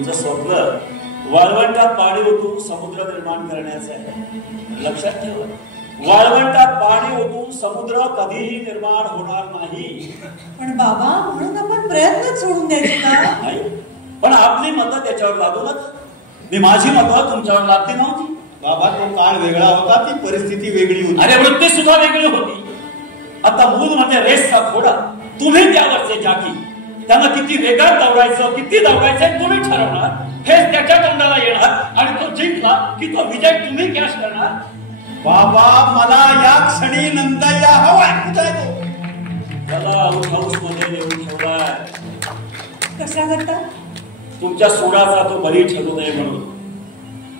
तुमचं स्वप्न वाळवंटात पाणी ओतून समुद्र निर्माण करण्याचं आहे. लक्षात ठेवा, वाळवंटात पाणी ओतून समुद्र कधीही निर्माण होणार नाही. पण बाबा, म्हणून आपण प्रयत्न सोडून द्यायचे का? नाही, पण आपली मतं त्याच्यावर लादू नका. मी माझी मतं तुमच्यावर लादली नव्हती. बाबा, तो काळ वेगळा होता, ती परिस्थिती वेगळी होती. अरे वृत्ती सुद्धा वेगळी होती. आता मूल म्हणजे रेसचा घोडा, तुम्ही त्यावरचे जाकी. त्यांना किती वेगात दौडायचं, किती दौडायचं तुम्ही ठरवणार. हेच त्याच्या तोंडाला येणार आणि तो जिंकला की तो विजय तुम्ही कॅश करणार. बाबा, मला या क्षणी नंदय्या हवाय. कुठे आहे तो? त्याला हाऊस मध्ये नेऊन ठेवलाय. कशा करता? तुमच्या सोडाचा तो बळी ठरू नये म्हणून.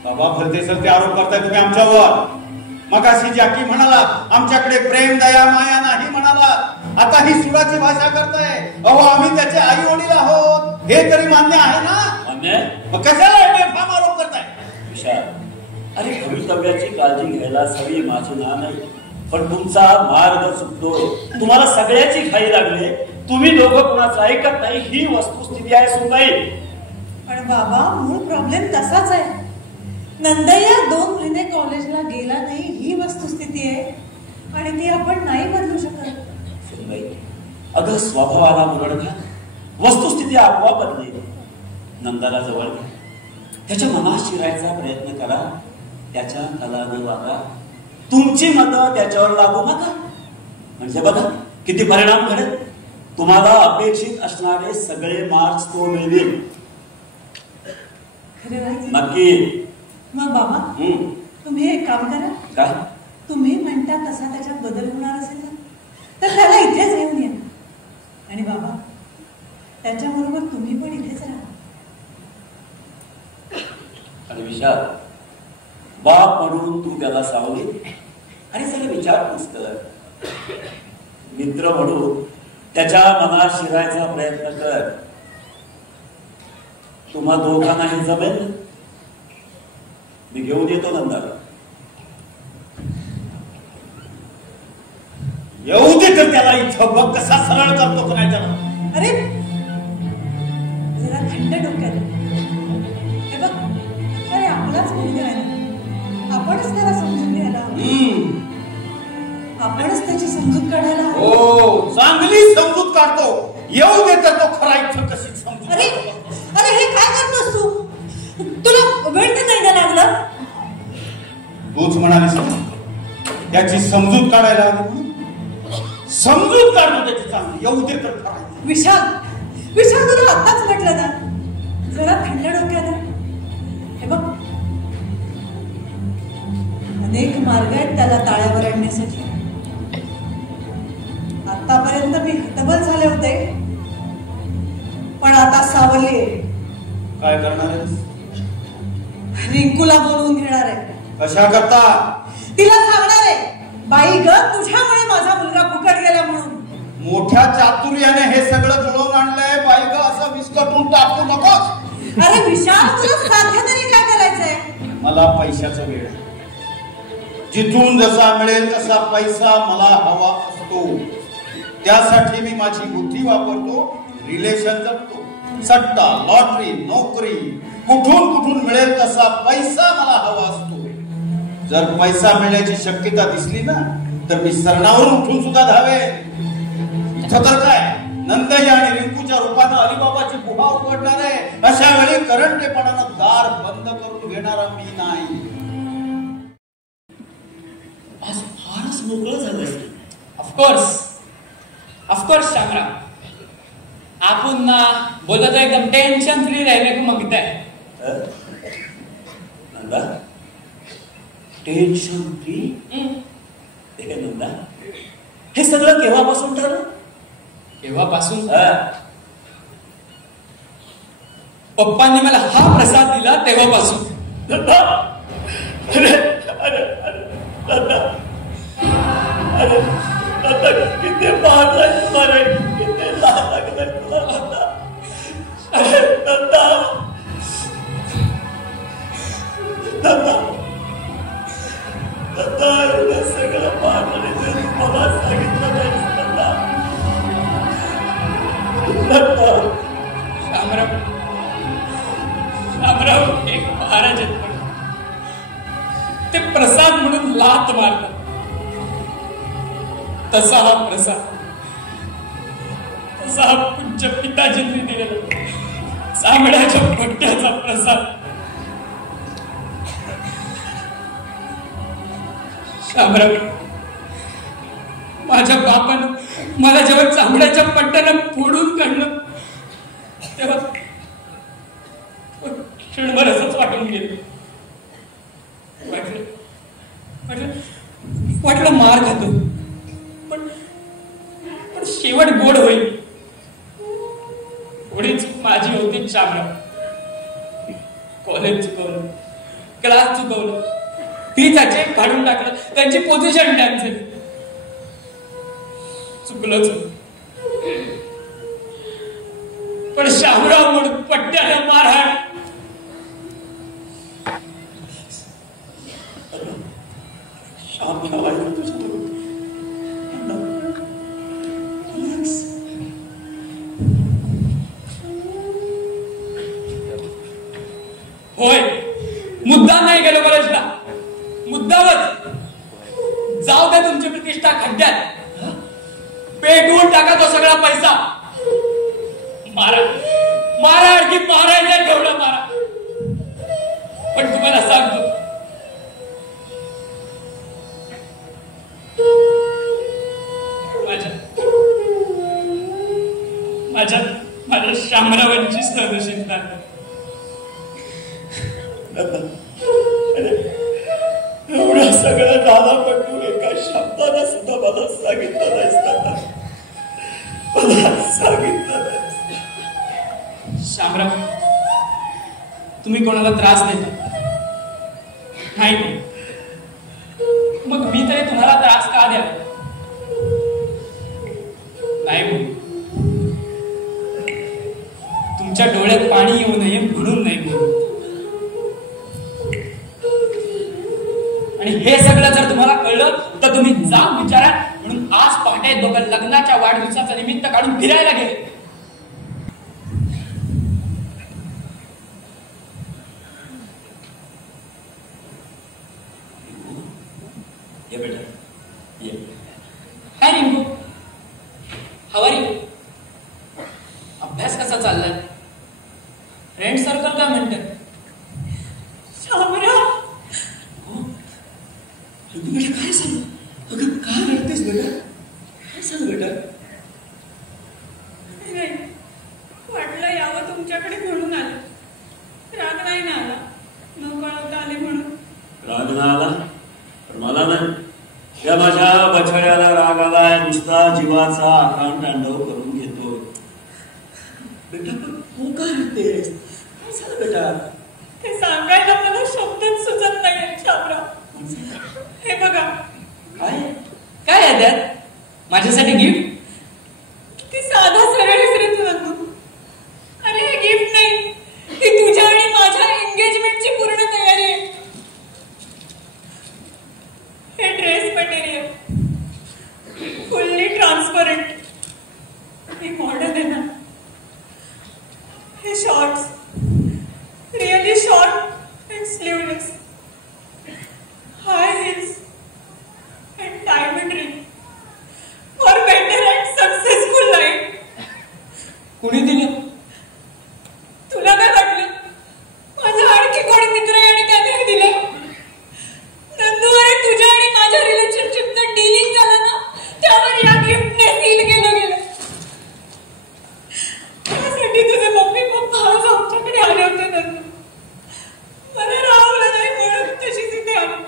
बाबा, भलते सरते आरोप करताय तुम्ही आमच्यावर. मगाशी जाकी म्हणाला आमच्याकडे प्रेम दया माया नाही म्हणाला, आता ही सुडाची भाषा करताय. अहो, आम्ही त्याचे आई वडील आहोत, हे तरी मान्य आहे ना? मान्य. मग कशाला बेफाम आरोप करताय? विशाल, अरे भवितव्याची काळजी घ्यायला सगळी माझी ना नाही, पण तुमचा मार्ग चुकतोय. तुम्हाला सगळ्याची घाई लागली. तुम्ही दोघं कुणाचं ऐकत नाही, ही वस्तुस्थिती आहे सुनबाई. पण बाबा, मूळ प्रॉब्लेम तसाच आहे. नंदय्या 2 महिने कॉलेजला गेला नाही, ही वस्तुस्थिती आहे आणि ती आपण नाही बदलू शकत. सुनबाई, अगं स्वभावाला मुरड घाल, वस्तुस्थिती आपोआप बदलेल. नंदाला जवळ घ्या, त्याच्या मनात शिरायचा प्रयत्न करा. त्याच्या कला न वागा. तुमची मतं त्याच्यावर लागू नका. म्हणजे बघा किती परिणाम घडेल. तुम्हाला अपेक्षित असणारे सगळे मार्क्स तो मिळवेल. नक्की. मग बाबा, तुम्ही एक काम करा. काय? तुम्ही म्हणता तसा त्याच्यात बदल होणार असेल ना, तर त्याला इथेच घेऊन या. आणि बाबा, त्याच्याबरोबर तुम्ही पण इथेच राहा. आणि विशाल, बाप म्हणून तू त्याला सावली आणि सगळे विचारपूस कर. मित्र म्हणून त्याच्या मनात शिरायचा प्रयत्न कर. तुम्हा दोघांनाही जमेल. मी घेऊन येतो नंदाला. येऊ दे तर त्याला इथं. बघ कसा सरळ करतो का नाही त्याला. अरे, जरा थंड डोक्यात. हे बघ, अरे आपलाच मुलगा आहे ना, आपणच त्याला समजून घ्यायला हवं. आपणच त्याची समजूत काढायला हवी. हो, चांगली समजूत काढतो. येऊ दे तर तो खरा इथं कशी समजूत. अरे अरे, हे काय करतोस तू? तुला वेळ तर नाही लागला? तूच म्हणालीस त्याची समजूत काढायला हवी. समजूत काढतो त्याची चांगली. येऊ दे तर खरा. विशाल, विशाल, तुला आत्ताच म्हटलं ना, जरा थंड डोक्याला. हे बघ, अनेक मार्ग आहेत त्याला ताळ्यावर आणण्यासाठी. आतापर्यंत मी हतबल झाले होते, पण आता सावरली. काय करणार आहेस? रिंकूला बोलवून घेणार आहे. कशा करता? तिला सांगणार आहे, बाई ग, तुझ्यामुळे माझा मुलगा फुकट गेला म्हणून. मोठ्या चातुर्याने हे सगळं जुळवून आणलंय. बाई ग, असं विस्कटून टाकू नकोस. अरे विशाल, तुला साध्य तरी काय करायचंय? मला पैशाचं वेळ. जिथून जसा मिळेल तसा पैसा मला हवा असतो. त्यासाठी मी माझी बुद्धी वापरतो, रिलेशन जपतो. सट्टा, लॉटरी, नोकरी, कुठून कुठून मिळेल तसा पैसा मला हवा असतो. जर पैसा मिळण्याची शक्यता दिसली ना, तर मी सरणावरून उठून सुद्धा धावे. इथं तर काय, नंदय्या आणि रिंकूच्या रूपानं अलिबाबाची गुहा उघडणार आहे. अशा वेळी करंटेपणानं दार बंद करून घेणारा मी नाही. आज फारच मोकळं झालंय. ऑफकोर्स शामराव, आपण ना बोलत एकदम टेन्शन फ्री राहिले को मागताय. Nanda, tension free? नंदा, हे सगळं केव्हापासून ठरलं? केव्हापासून? पप्पांनी मला हा प्रसाद दिला तेव्हापासून. किती मारलाय तुम्हाला, किती लागलाय तुला नंदा. नंदा, नंदा, नंदा, एवढं सगळं मारलं मला सांगितलं नाही नंदा. शामराव, हात मारतात, तसा हा प्रसाद, तसा हा पूज्य पिताजींनी दिलेला चामड्याच्या पट्ट्याचा प्रसाद. शामराव, माझ्या बापानं मला जेव्हा चामड्याच्या पट्ट्यानं फोडून काढलं तेव्हा क्षणभर असंच वाटून गेलं. वाटलं मार खातो, पण शेवट गोड होईल. थोडी चूक माझी होती शामराव. कॉलेज चुकवलं, क्लास चुकवलं, फीचा चेक काढून टाकलं, त्यांची पोझिशन डॅम झाली. चुकलंच. पण शामराव म्हणून पट्ट्याला मारहाण. शामराव आहे तुझ्या होय, मुद्दाम नाही गेलो कॉलेजला, मुद्दामच. जाऊ द्या तुमची प्रतिष्ठा खड्ड्यात, पेटवून टाका तो सगळा पैसा. मारा मारा, आणखी मारायला ठेवलं मारा. पण तुम्हाला सांगतो, माझ्या शामरावांची सहनशीलता. एवढं सगळं दादा पटून एका शब्दाला सुद्धा मला सांगितलं नाहीस. सांगितलं नाहीस. शामराव, तुम्ही कोणाला त्रास देता नाही, मग मी तरी तुम्हाला त्रास का द्यावा? नाही म्हणून, तुमच्या डोळ्यात पाणी येऊ नये म्हणून नाही म्हणून. आणि हे सगळं जर तुम्हाला कळलं तर तुम्ही जाऊन विचारा. म्हणून आज पहाटे दोघं लग्नाच्या वाढदिवसाचं निमित्त काढून फिरायला गेले. ये बेटा, ये. काय रिंकू, हवारी, अभ्यास कसा चाललाय? फ्रेंड सर्कल काय म्हणतात? शामराव, बेटा काय सांग? अगं काय रडतेस बेटा? काय सांग बेटा? नाही, वाटलं यावं तुमच्याकडे म्हणून आलं. राग नाही ना आला, न कळवता आले म्हणून. राग ना आला पण मला नाही. या माझ्या बछड्याला राग आलाय, नुसता जीवाचा आखाण तांडव करून घेतो. बेटा पण तू काय रडतेस? काय झालं बेटा? ते सांगायला मला शब्दच सुचत नाही शामराव. हे बघा. काय काय आहे त्यात? माझ्यासाठी गिफ्ट? किती साधा सरळ रे तुला तू. अरे हे गिफ्ट नाही, ही तुझ्या आणि माझ्या एंगेजमेंटची पूर्ण तयारी आहे. हे ड्रेस मटेरियल फुल्ली ट्रान्सपरंट, हे मॉडर्न आहे ना. हे shorts really short and sleeveless, high hills and diamond ring for better and successful life. कुणी दिलं? तुला काय वाटलं माझा आणखी कोणी मित्र आणि त्याने हे दिलं? नंदू, अरे तुझ्या आणि माझ्या रिलेशनशिपचं डीलिंग झालं ना, त्यावर या गिफ्टने सील केलं गेलं. त्यासाठी तुझे मम्मी पप्पा आज आमच्याकडे आले होते नंदू. मला राहवलं नाही म्हणून तशीच इथे आली.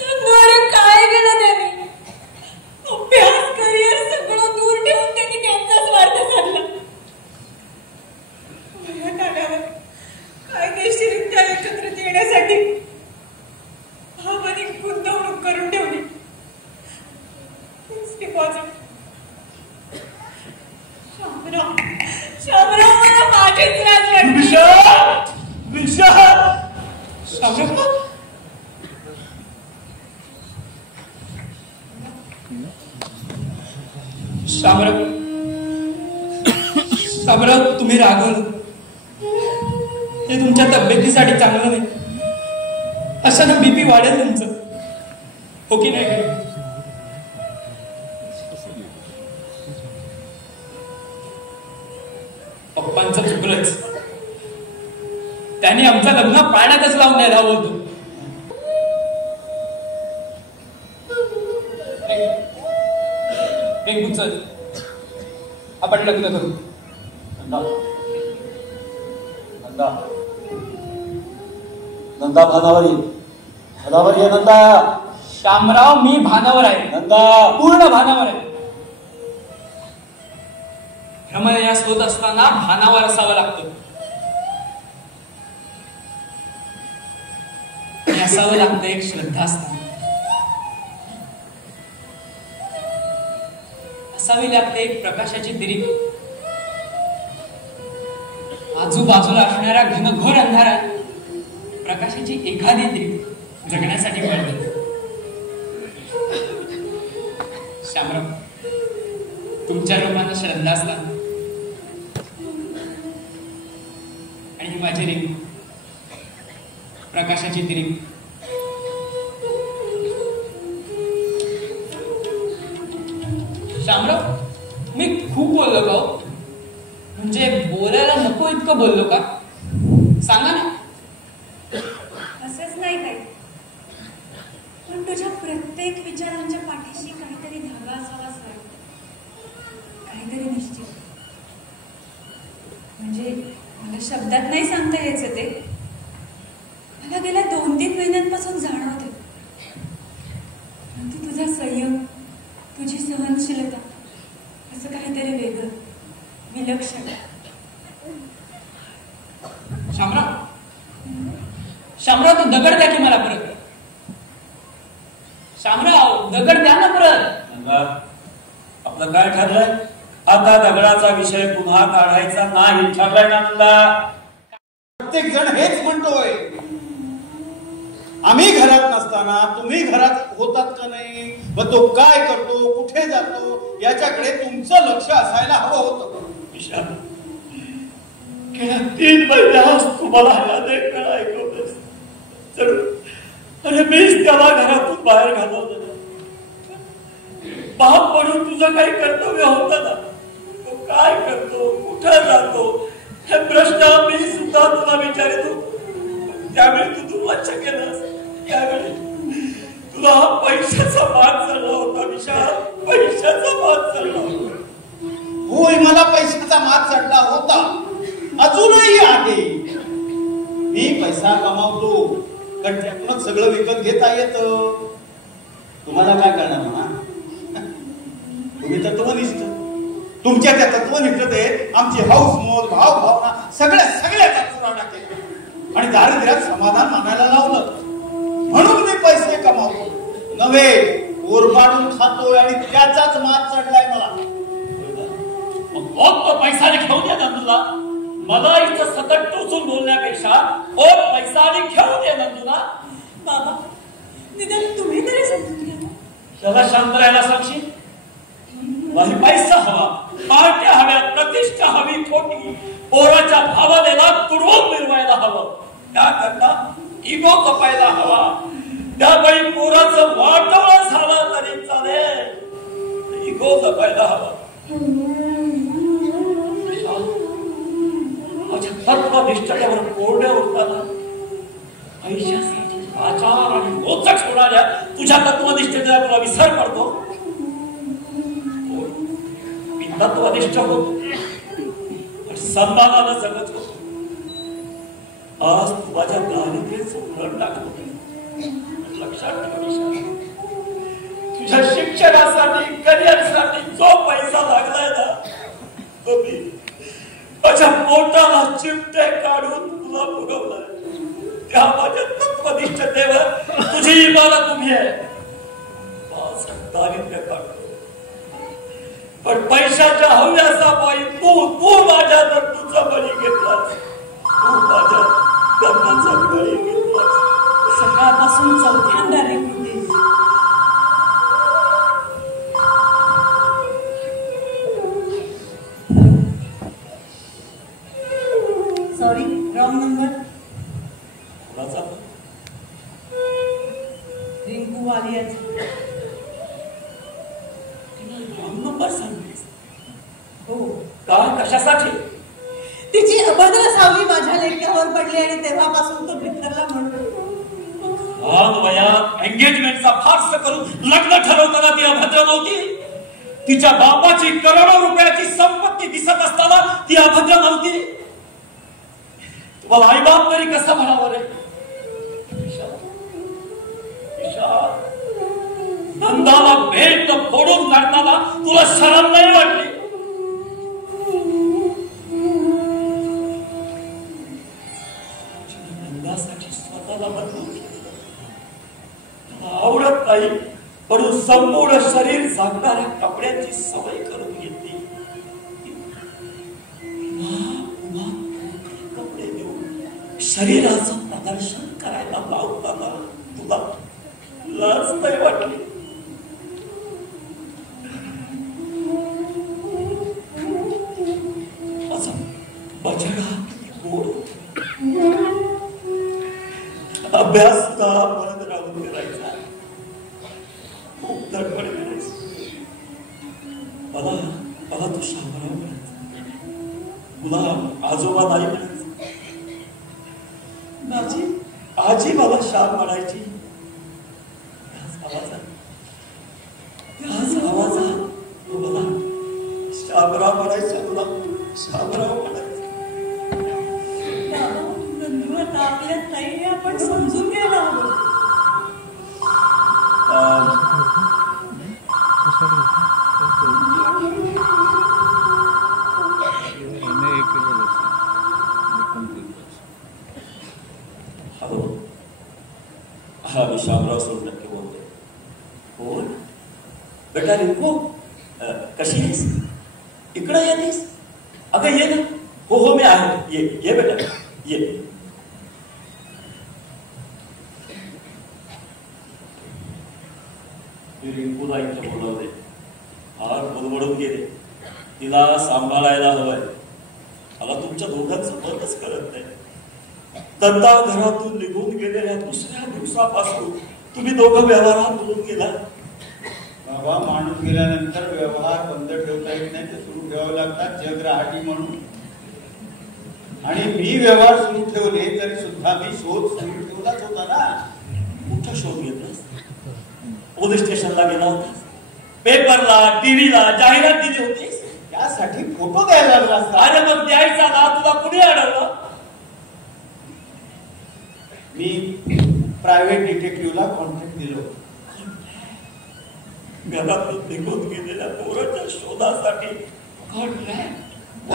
नंदू, अरे काय केलं त्याने? अभ्यास, करिअर सगळं दूर ठेवून त्यांनी त्यांचा स्वार्थ साधला. वयात आल्यावर कायदेशीररित्या एकत्रित येण्यासाठी भावाने गुंतवणूक करून ठेवली. डिपॉझिट. शामराव, मला माझीच राज वाटली. शामराव, तुम्ही रागवलं, हे तुमच्या तब्येतीसाठी चांगलं नाही. अशानं बीपी वाढेल तुमचं, हो की नाही? पप्पांचं चुकलंच, त्यांनी आमचं लग्न पाण्यातच लावून द्यायला हवं होतं. चल आपण लग्न करू. नंदा नंदा नंदा भानावर ये, भानावर ये नंदा. शामराव, मी भानावर आहे नंदा, पूर्ण भानावर आहे. भ्रमयास होत असताना भानावर असावं लागतं. असावं लागतं एक श्रद्धास्थान, असावी लागते एक प्रकाशाची दिरी. आजूबाजूला असणाऱ्या घनघोर अंधारात प्रकाशाची एखादी दिरी जगण्यासाठी मिळते. शामराव, तुमच्या रूपानं श्रद्धास्थान आणि ही माझी रिंग प्रकाशाची दिरी. शामराव, मी खूप बोललो का? म्हणजे बोलायला नको इतकं बोललो का? सांगा ना. असंच नाही काही, पण तुझ्या प्रत्येक विचारांच्या पाठीशी काहीतरी धागा असावाच लागतो, काहीतरी निश्चित. म्हणजे मला शब्दात नाही सांगता यायचं ते, मला गेल्या 2-3 महिन्यांपासून जाणवते. परंतु तुझा संयम, तुझी सहनशीलता, असं काहीतरी वेगळं, विलक्षण. शामराव, शामराव, तू दगड द्या की मला परत. शामराव, दगड द्या ना परत. नंदा, आपलं काय ठरलंय? आता दगडाचा विषय पुन्हा काढायचा नाही ठरलाय ना नंदा? प्रत्येक जण हेच म्हणतोय. आम्ही घरात नसताना तुम्ही घरात होतात का नाही, व तो काय करतो, कुठे जातो, याच्याकडे तुमचं लक्ष असायला हवं होतं. विशाल, गेल्या 3 महिन्यास तुम्हाला अनेक वेळा ऐकवतेस, अरे मीच त्याला घरातून बाहेर घालवलं. बाप म्हणून तुझं काही कर्तव्य होतं ना? तो काय करतो, कुठं जातो, हे प्रश्न मी सुद्धा तुला विचारतो. त्यावेळी तू दुर्लक्ष केलंस. त्यावेळी तुला हा पैशाचा मान चढला होता विशाल, पैशाचा मान चढला होता. होय, मला पैशाचा मात चढला होता, अजूनही आहे. मी पैसा कमावतो, कारण त्यातूनच सगळं विकत घेता येतं. तुम्हाला काय करणार म्हणा? तुम्ही तत्वनिष्ठ, तुमच्या त्या तत्वनिष्ठतेत आमची हौस मोद भाव भावना सगळ्याचा चुराडा केला आणि दारिद्र्यात समाधान मानायला लावलं. म्हणून मी पैसे कमावतो नव्हे, ओरबाडून खातोय आणि त्याचाच मात चढलाय मला. मग तो पैसा घेऊन ये ना तुला. मला इथं सतत टोचून बोलण्यापेक्षा पैसा आणि घेऊन ये ना तुला. बाबा, निदान तुम्ही तरी समजून घ्या. त्याला शांत राहायला सांगशील? मला पैसा हवा, पार्ट्या हव्यात, प्रतिष्ठा हवी खोटी, पोराच्या भावनेला तुडवून मिरवायला हवं. त्याकरता इगो कपायला हवा. त्यावेळी पोराचं वाटोळं झालं तरी चालेल, इगो जपायला हवा. माझ्या तत्वनिष्ठतेवर कोरड्या उठताना पैशासाठी आचार आणि रोचक होणाऱ्या तुझ्या तत्वनिष्ठतेला तुला विसर पडतो. मी तत्वनिष्ठ होतो, सन्मानानं जगत होतो. आज तू माझ्या दारिद्र्याचं उलट टाकतो. लक्षात ठेव, तुझ्या शिक्षणासाठी, करिअरसाठी जो पैसा लागलाय ना, तो मी माझ्या पोटाला चिमटे काढून तुला फुगवलाय. त्या माझ्या तत्वनिष्ठतेवर तुझी इमारत उभी आहे. माझं दारिद्र्य काढतो, पण पैशाच्या हव्यासापायी तू माझ्या दत्तूचा बळी घेतलास. तू माझ्या दत्तूचा बळी घेतलास. सकाळपासून चौथ्यांदा रे कृती. Sorry, wrong number. नंबर सांगतेस? हो, का? कशासाठी? तिची अभद्र सावली माझ्या लेक्यावर पडली आणि तेव्हापासून तो बिथरला म्हणून. एंगेजमेंटचा फार्स करून लग्न ठरवताना ती अभद्र नव्हती. तिच्या बापाची करोडो रुपयाची संपत्ती दिसत असताना ती अभद्र नव्हती. तुम्हाला आईबाप तरी कसं म्हणावं रे? नंदाला भेट फोडून काढताना तुला शरम नाही वाटली? नंदासाठी स्वतःला बदलून आवडत नाही पण संपूर्ण शरीर झाकणाऱ्या कपड्यांची सवय करून घेतली. कपडे देऊन शरीराचं प्रदर्शन करायला लावताना तुला लाज नाही वाटली? असं बजडा गोड अभ्यास सुद्धा परत राहून करायचा. खूप धडपड करायची. मला तू शामराव म्हणायचा, तुला आजोबा नाही म्हणायचं. आजी मला श्याम म्हणायची. त्याच आवाजात मला शामराव म्हणायचं, तुला शामराव म्हणायचं. आपल्यात नाही, आपण समजून घ्यायला हवं. हॅलो, हा मी शामराव सोनटक्के बोलतोय. कोण? बेटा रिंकू, कशी आहेस? इकडं येतेस? अगं ये ना. हो मी आहे. ये बेटा ये. रिंकूला इथं बोलवले. आग बडबडून गेले. तिला सांभाळायला हवंय. मला तुमच्या दोघांचं मतच कळत नाही. दत्ता घरातून निघून गेलेल्या दुसऱ्या दिवसापासून तुम्ही दोघं व्यवहारात बोलून गेला. बाबा, माणूस गेल्यानंतर व्यवहार बंद ठेवता येत नाही, ते सुरू ठेवावे लागतात, जग राहाटी म्हणून. आणि मी व्यवहार सुरू ठेवले तरी सुद्धा मी शोध सुरू ठेवलाच होता ना. कुठं शोध घेतलास? पोलीस स्टेशनला गेला होतास? पेपरला, टीव्हीला जाहिरात दिली होतीस? त्यासाठी फोटो द्यायला लागला असता. अरे मग द्यायचा ना, तुला कुणी अडवलं? मी प्रायव्हेट डिटेक्टिव्हला कॉन्ट्रॅक्ट दिलं. घरातून निघून गेलेल्या पोराच्या शोधासाठी कॉन्ट्रॅक्ट?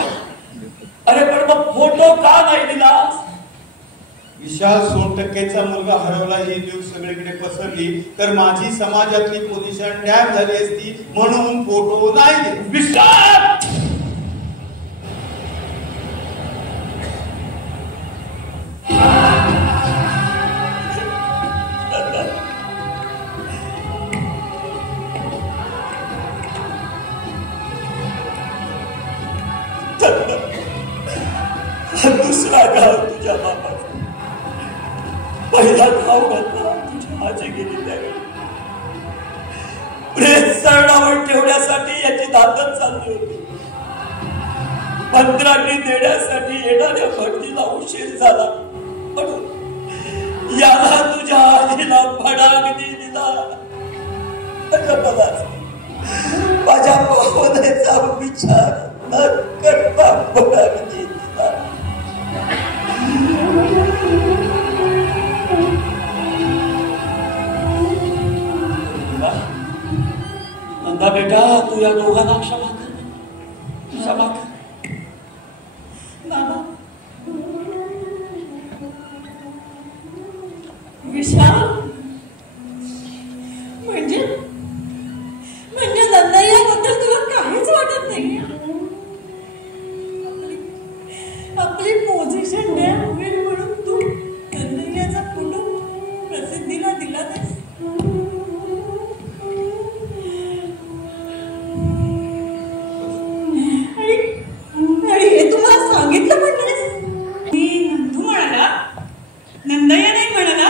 अरे पण मग फोटो का नाही दिलास? विशाल सोनटक्केचा मुलगा हरवला ही न्यूज सगळीकडे पसरली तर माझी समाजातली पोझिशन डॅम झाली असती, म्हणून फोटो नाही दिले. विशाल, दुसरा गाव तुझ्या बापाचा, पहिला गाव घातला तुझ्या आजी गेली त्यावेळी. प्रेत सरणावर ठेवण्यासाठी याची धातच चालली होती. मंत्रांनी देण्यासाठी येणाऱ्या भटजीला उशीर झाला म्हणून याला तुझ्या आजीला भडागणी दिला. माझ्या भावनेचा विचार न करता भडागणी दिला. नंदा बेटा, तू या दोघांना क्षमा कर. क्षमा कर बाबा. विशाल, म्हणजे नंदय्याबद्दल तुला काहीच वाटत नाही? आपली पोझिशन डॅम होईल म्हणून तू नंदय्याचा फोटो प्रसिद्धीला दिला नाहीस? आणि हे तुम्हाला सांगितलं पण नाहीस? मी नंदू म्हणाला, नंदय्या नाही म्हणाला.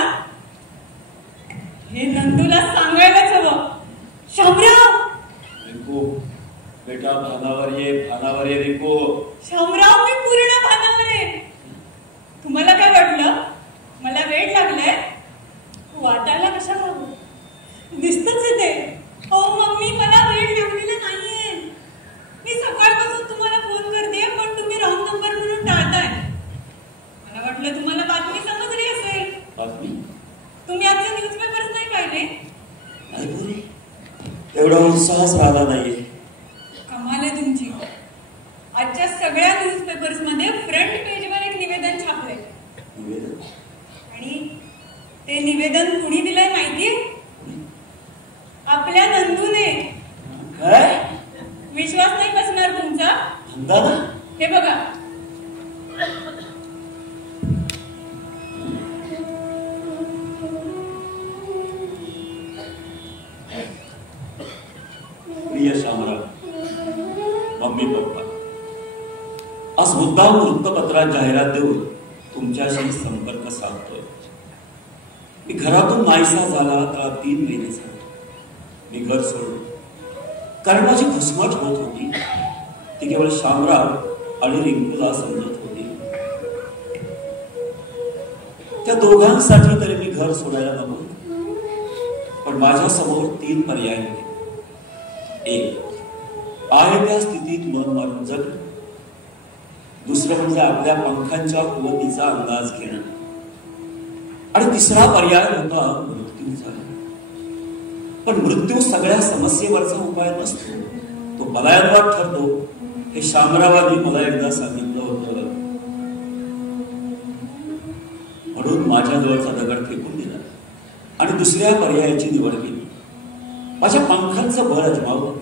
हे नंदूला सांगायलाच हवं. शामराव, बेटा भानावर ये रिंकू. शामराव, मी पूर्ण भानावर आहे. तुम्हाला काय वाटलं मला वेळ लागलाय? वाटायला कशाला हवं? दिसतच येते. हो मम्मी, मला वेळ लागलेला नाहीये. मी सकाळपासून तुम्हाला फोन करते पण तुम्ही रॉंग नंबर म्हणून टाळताय. मला वाटलं तुम्हाला बातमी समजली असेल. बातमी? तुम्ही आजचे न्यूजपेपर्स नाही पाहिले? नाही पुरी, एवढा उत्साहच राहिला नाहीये. कमाल आहे तुमची. आजच्या सगळ्या न्यूजपेपर्स मध्ये फ्रंट पेजवर एक निवेदन छापलंय. निवेदन? आणि ते निवेदन कुणी दिलंय माहितीये? आपल्या नंदूने. काय? विश्वास नाही बसणार तुमचा? नंदा ना? हे बघा. प्रिय शामराव, मम्मी पप्पा, आज मुद्दाम वृत्तपत्रात जाहिरात देऊन तुमच्याशी संपर्क साधतोय. मी घरातून नाहीसा झाला आता 3 महिने झाले. मी घर सोडलो कारण माझी घुसमट होत होती. ती केवळ शामराव आणि रिंकूला समजत होती. त्या दोघांसाठी तरी मी घर सोडायला नको. पण माझ्या समोर 3 पर्याय होते. एक, आहे त्या स्थितीत मन मारून जगणं. दुसरं म्हणजे आपल्या पंखांच्या कुवतीचा अंदाज घेणं. आणि तिसरा पर्याय होता मृत्यूचा. पण मृत्यू सगळ्या समस्येवरचा उपाय नसतो, तो बलायनवाद ठरतो. हे शामरावांनी मला एकदा सांगितलं होतं. म्हणून माझ्याजवळचा दगड फेकून दिला आणि दुसऱ्या पर्यायाची निवड केली. माझ्या पंखांचं बळ अजमावलं.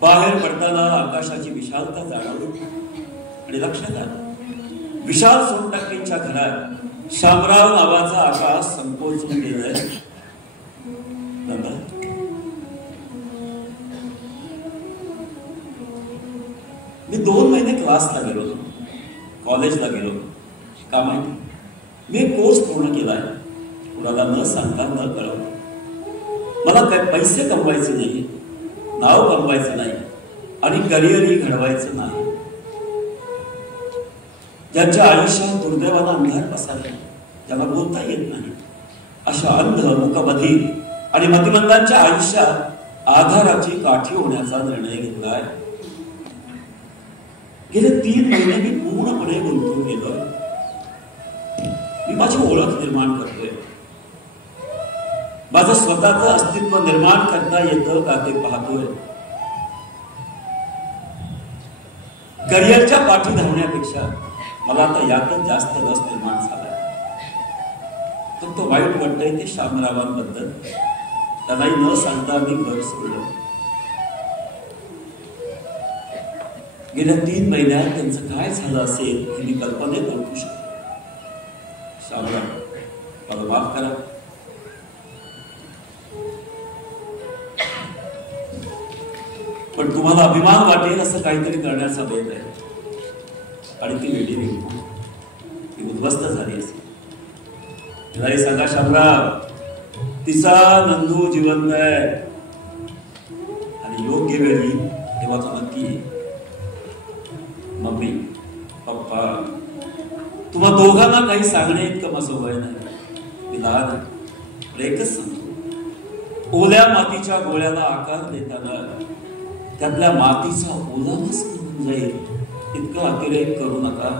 बाहेर पडताना आकाशाची विशालता जाणवली आणि लक्षात आलं विशाल सोनटक्केंच्या घरात शामराव नावाचा आकाश संकोचून गेलाय. मी 2 महिने क्लासला गेलो, कॉलेजला गेलो. का माहिती? मी एक कोर्स पूर्ण केलाय. कुणाला न सांगता न कळवता. मला काय पैसे कमवायचे नाही, नाव कमवायचं नाही आणि करिअरही घडवायचं नाही. ज्यांच्या आयुष्यात दुर्दैवाला अंधार पसरला, ज्यांना बोलता येत नाही, अशा अंध, मूकबधीर आणि मतिमंदांच्या आयुष्यात आधाराची काठी होण्याचा निर्णय घेतलाय. गेले 3 महिने मी पूर्णपणे गुंतून गेलो. मी माझी ओळख निर्माण करतोय. माझं स्वतःचं अस्तित्व निर्माण करता येतं का ते पाहतोय. करिअरच्या पाठी धावण्यापेक्षा मला आता यातच जास्त रस निर्माण झाला. फक्त वाईट वाटतंय ते शामरावांबद्दल. त्यांनाही न सांगता मी घर सोडलं. गेल्या 3 महिन्यात त्यांचं काय झालं असेल हे मी कल्पनेत ओळखू शकतो. शामराव, मला माफ करा. पण तुम्हाला अभिमान वाटेल असं काहीतरी करण्याचा बेत आहे. आणि ती वेडी रिंकू, ती उद्ध्वस्त झाली असेल. तिलाही सांगा शामराव, तिचा नंदू जिवंत आहे आणि योग्य वेळी तेव्हा तो नक्की येईल. मम्मी, पप्पा, तुम्हा दोघांना काही सांगणे इतकं माझं वय नाही. मी लहान आहे. एकच सांगतो, ओल्या मातीच्या गोळ्याला आकार देताना त्यातल्या मातीचा ओलावा समजून जाईल इतकं अतिरेक करू नका.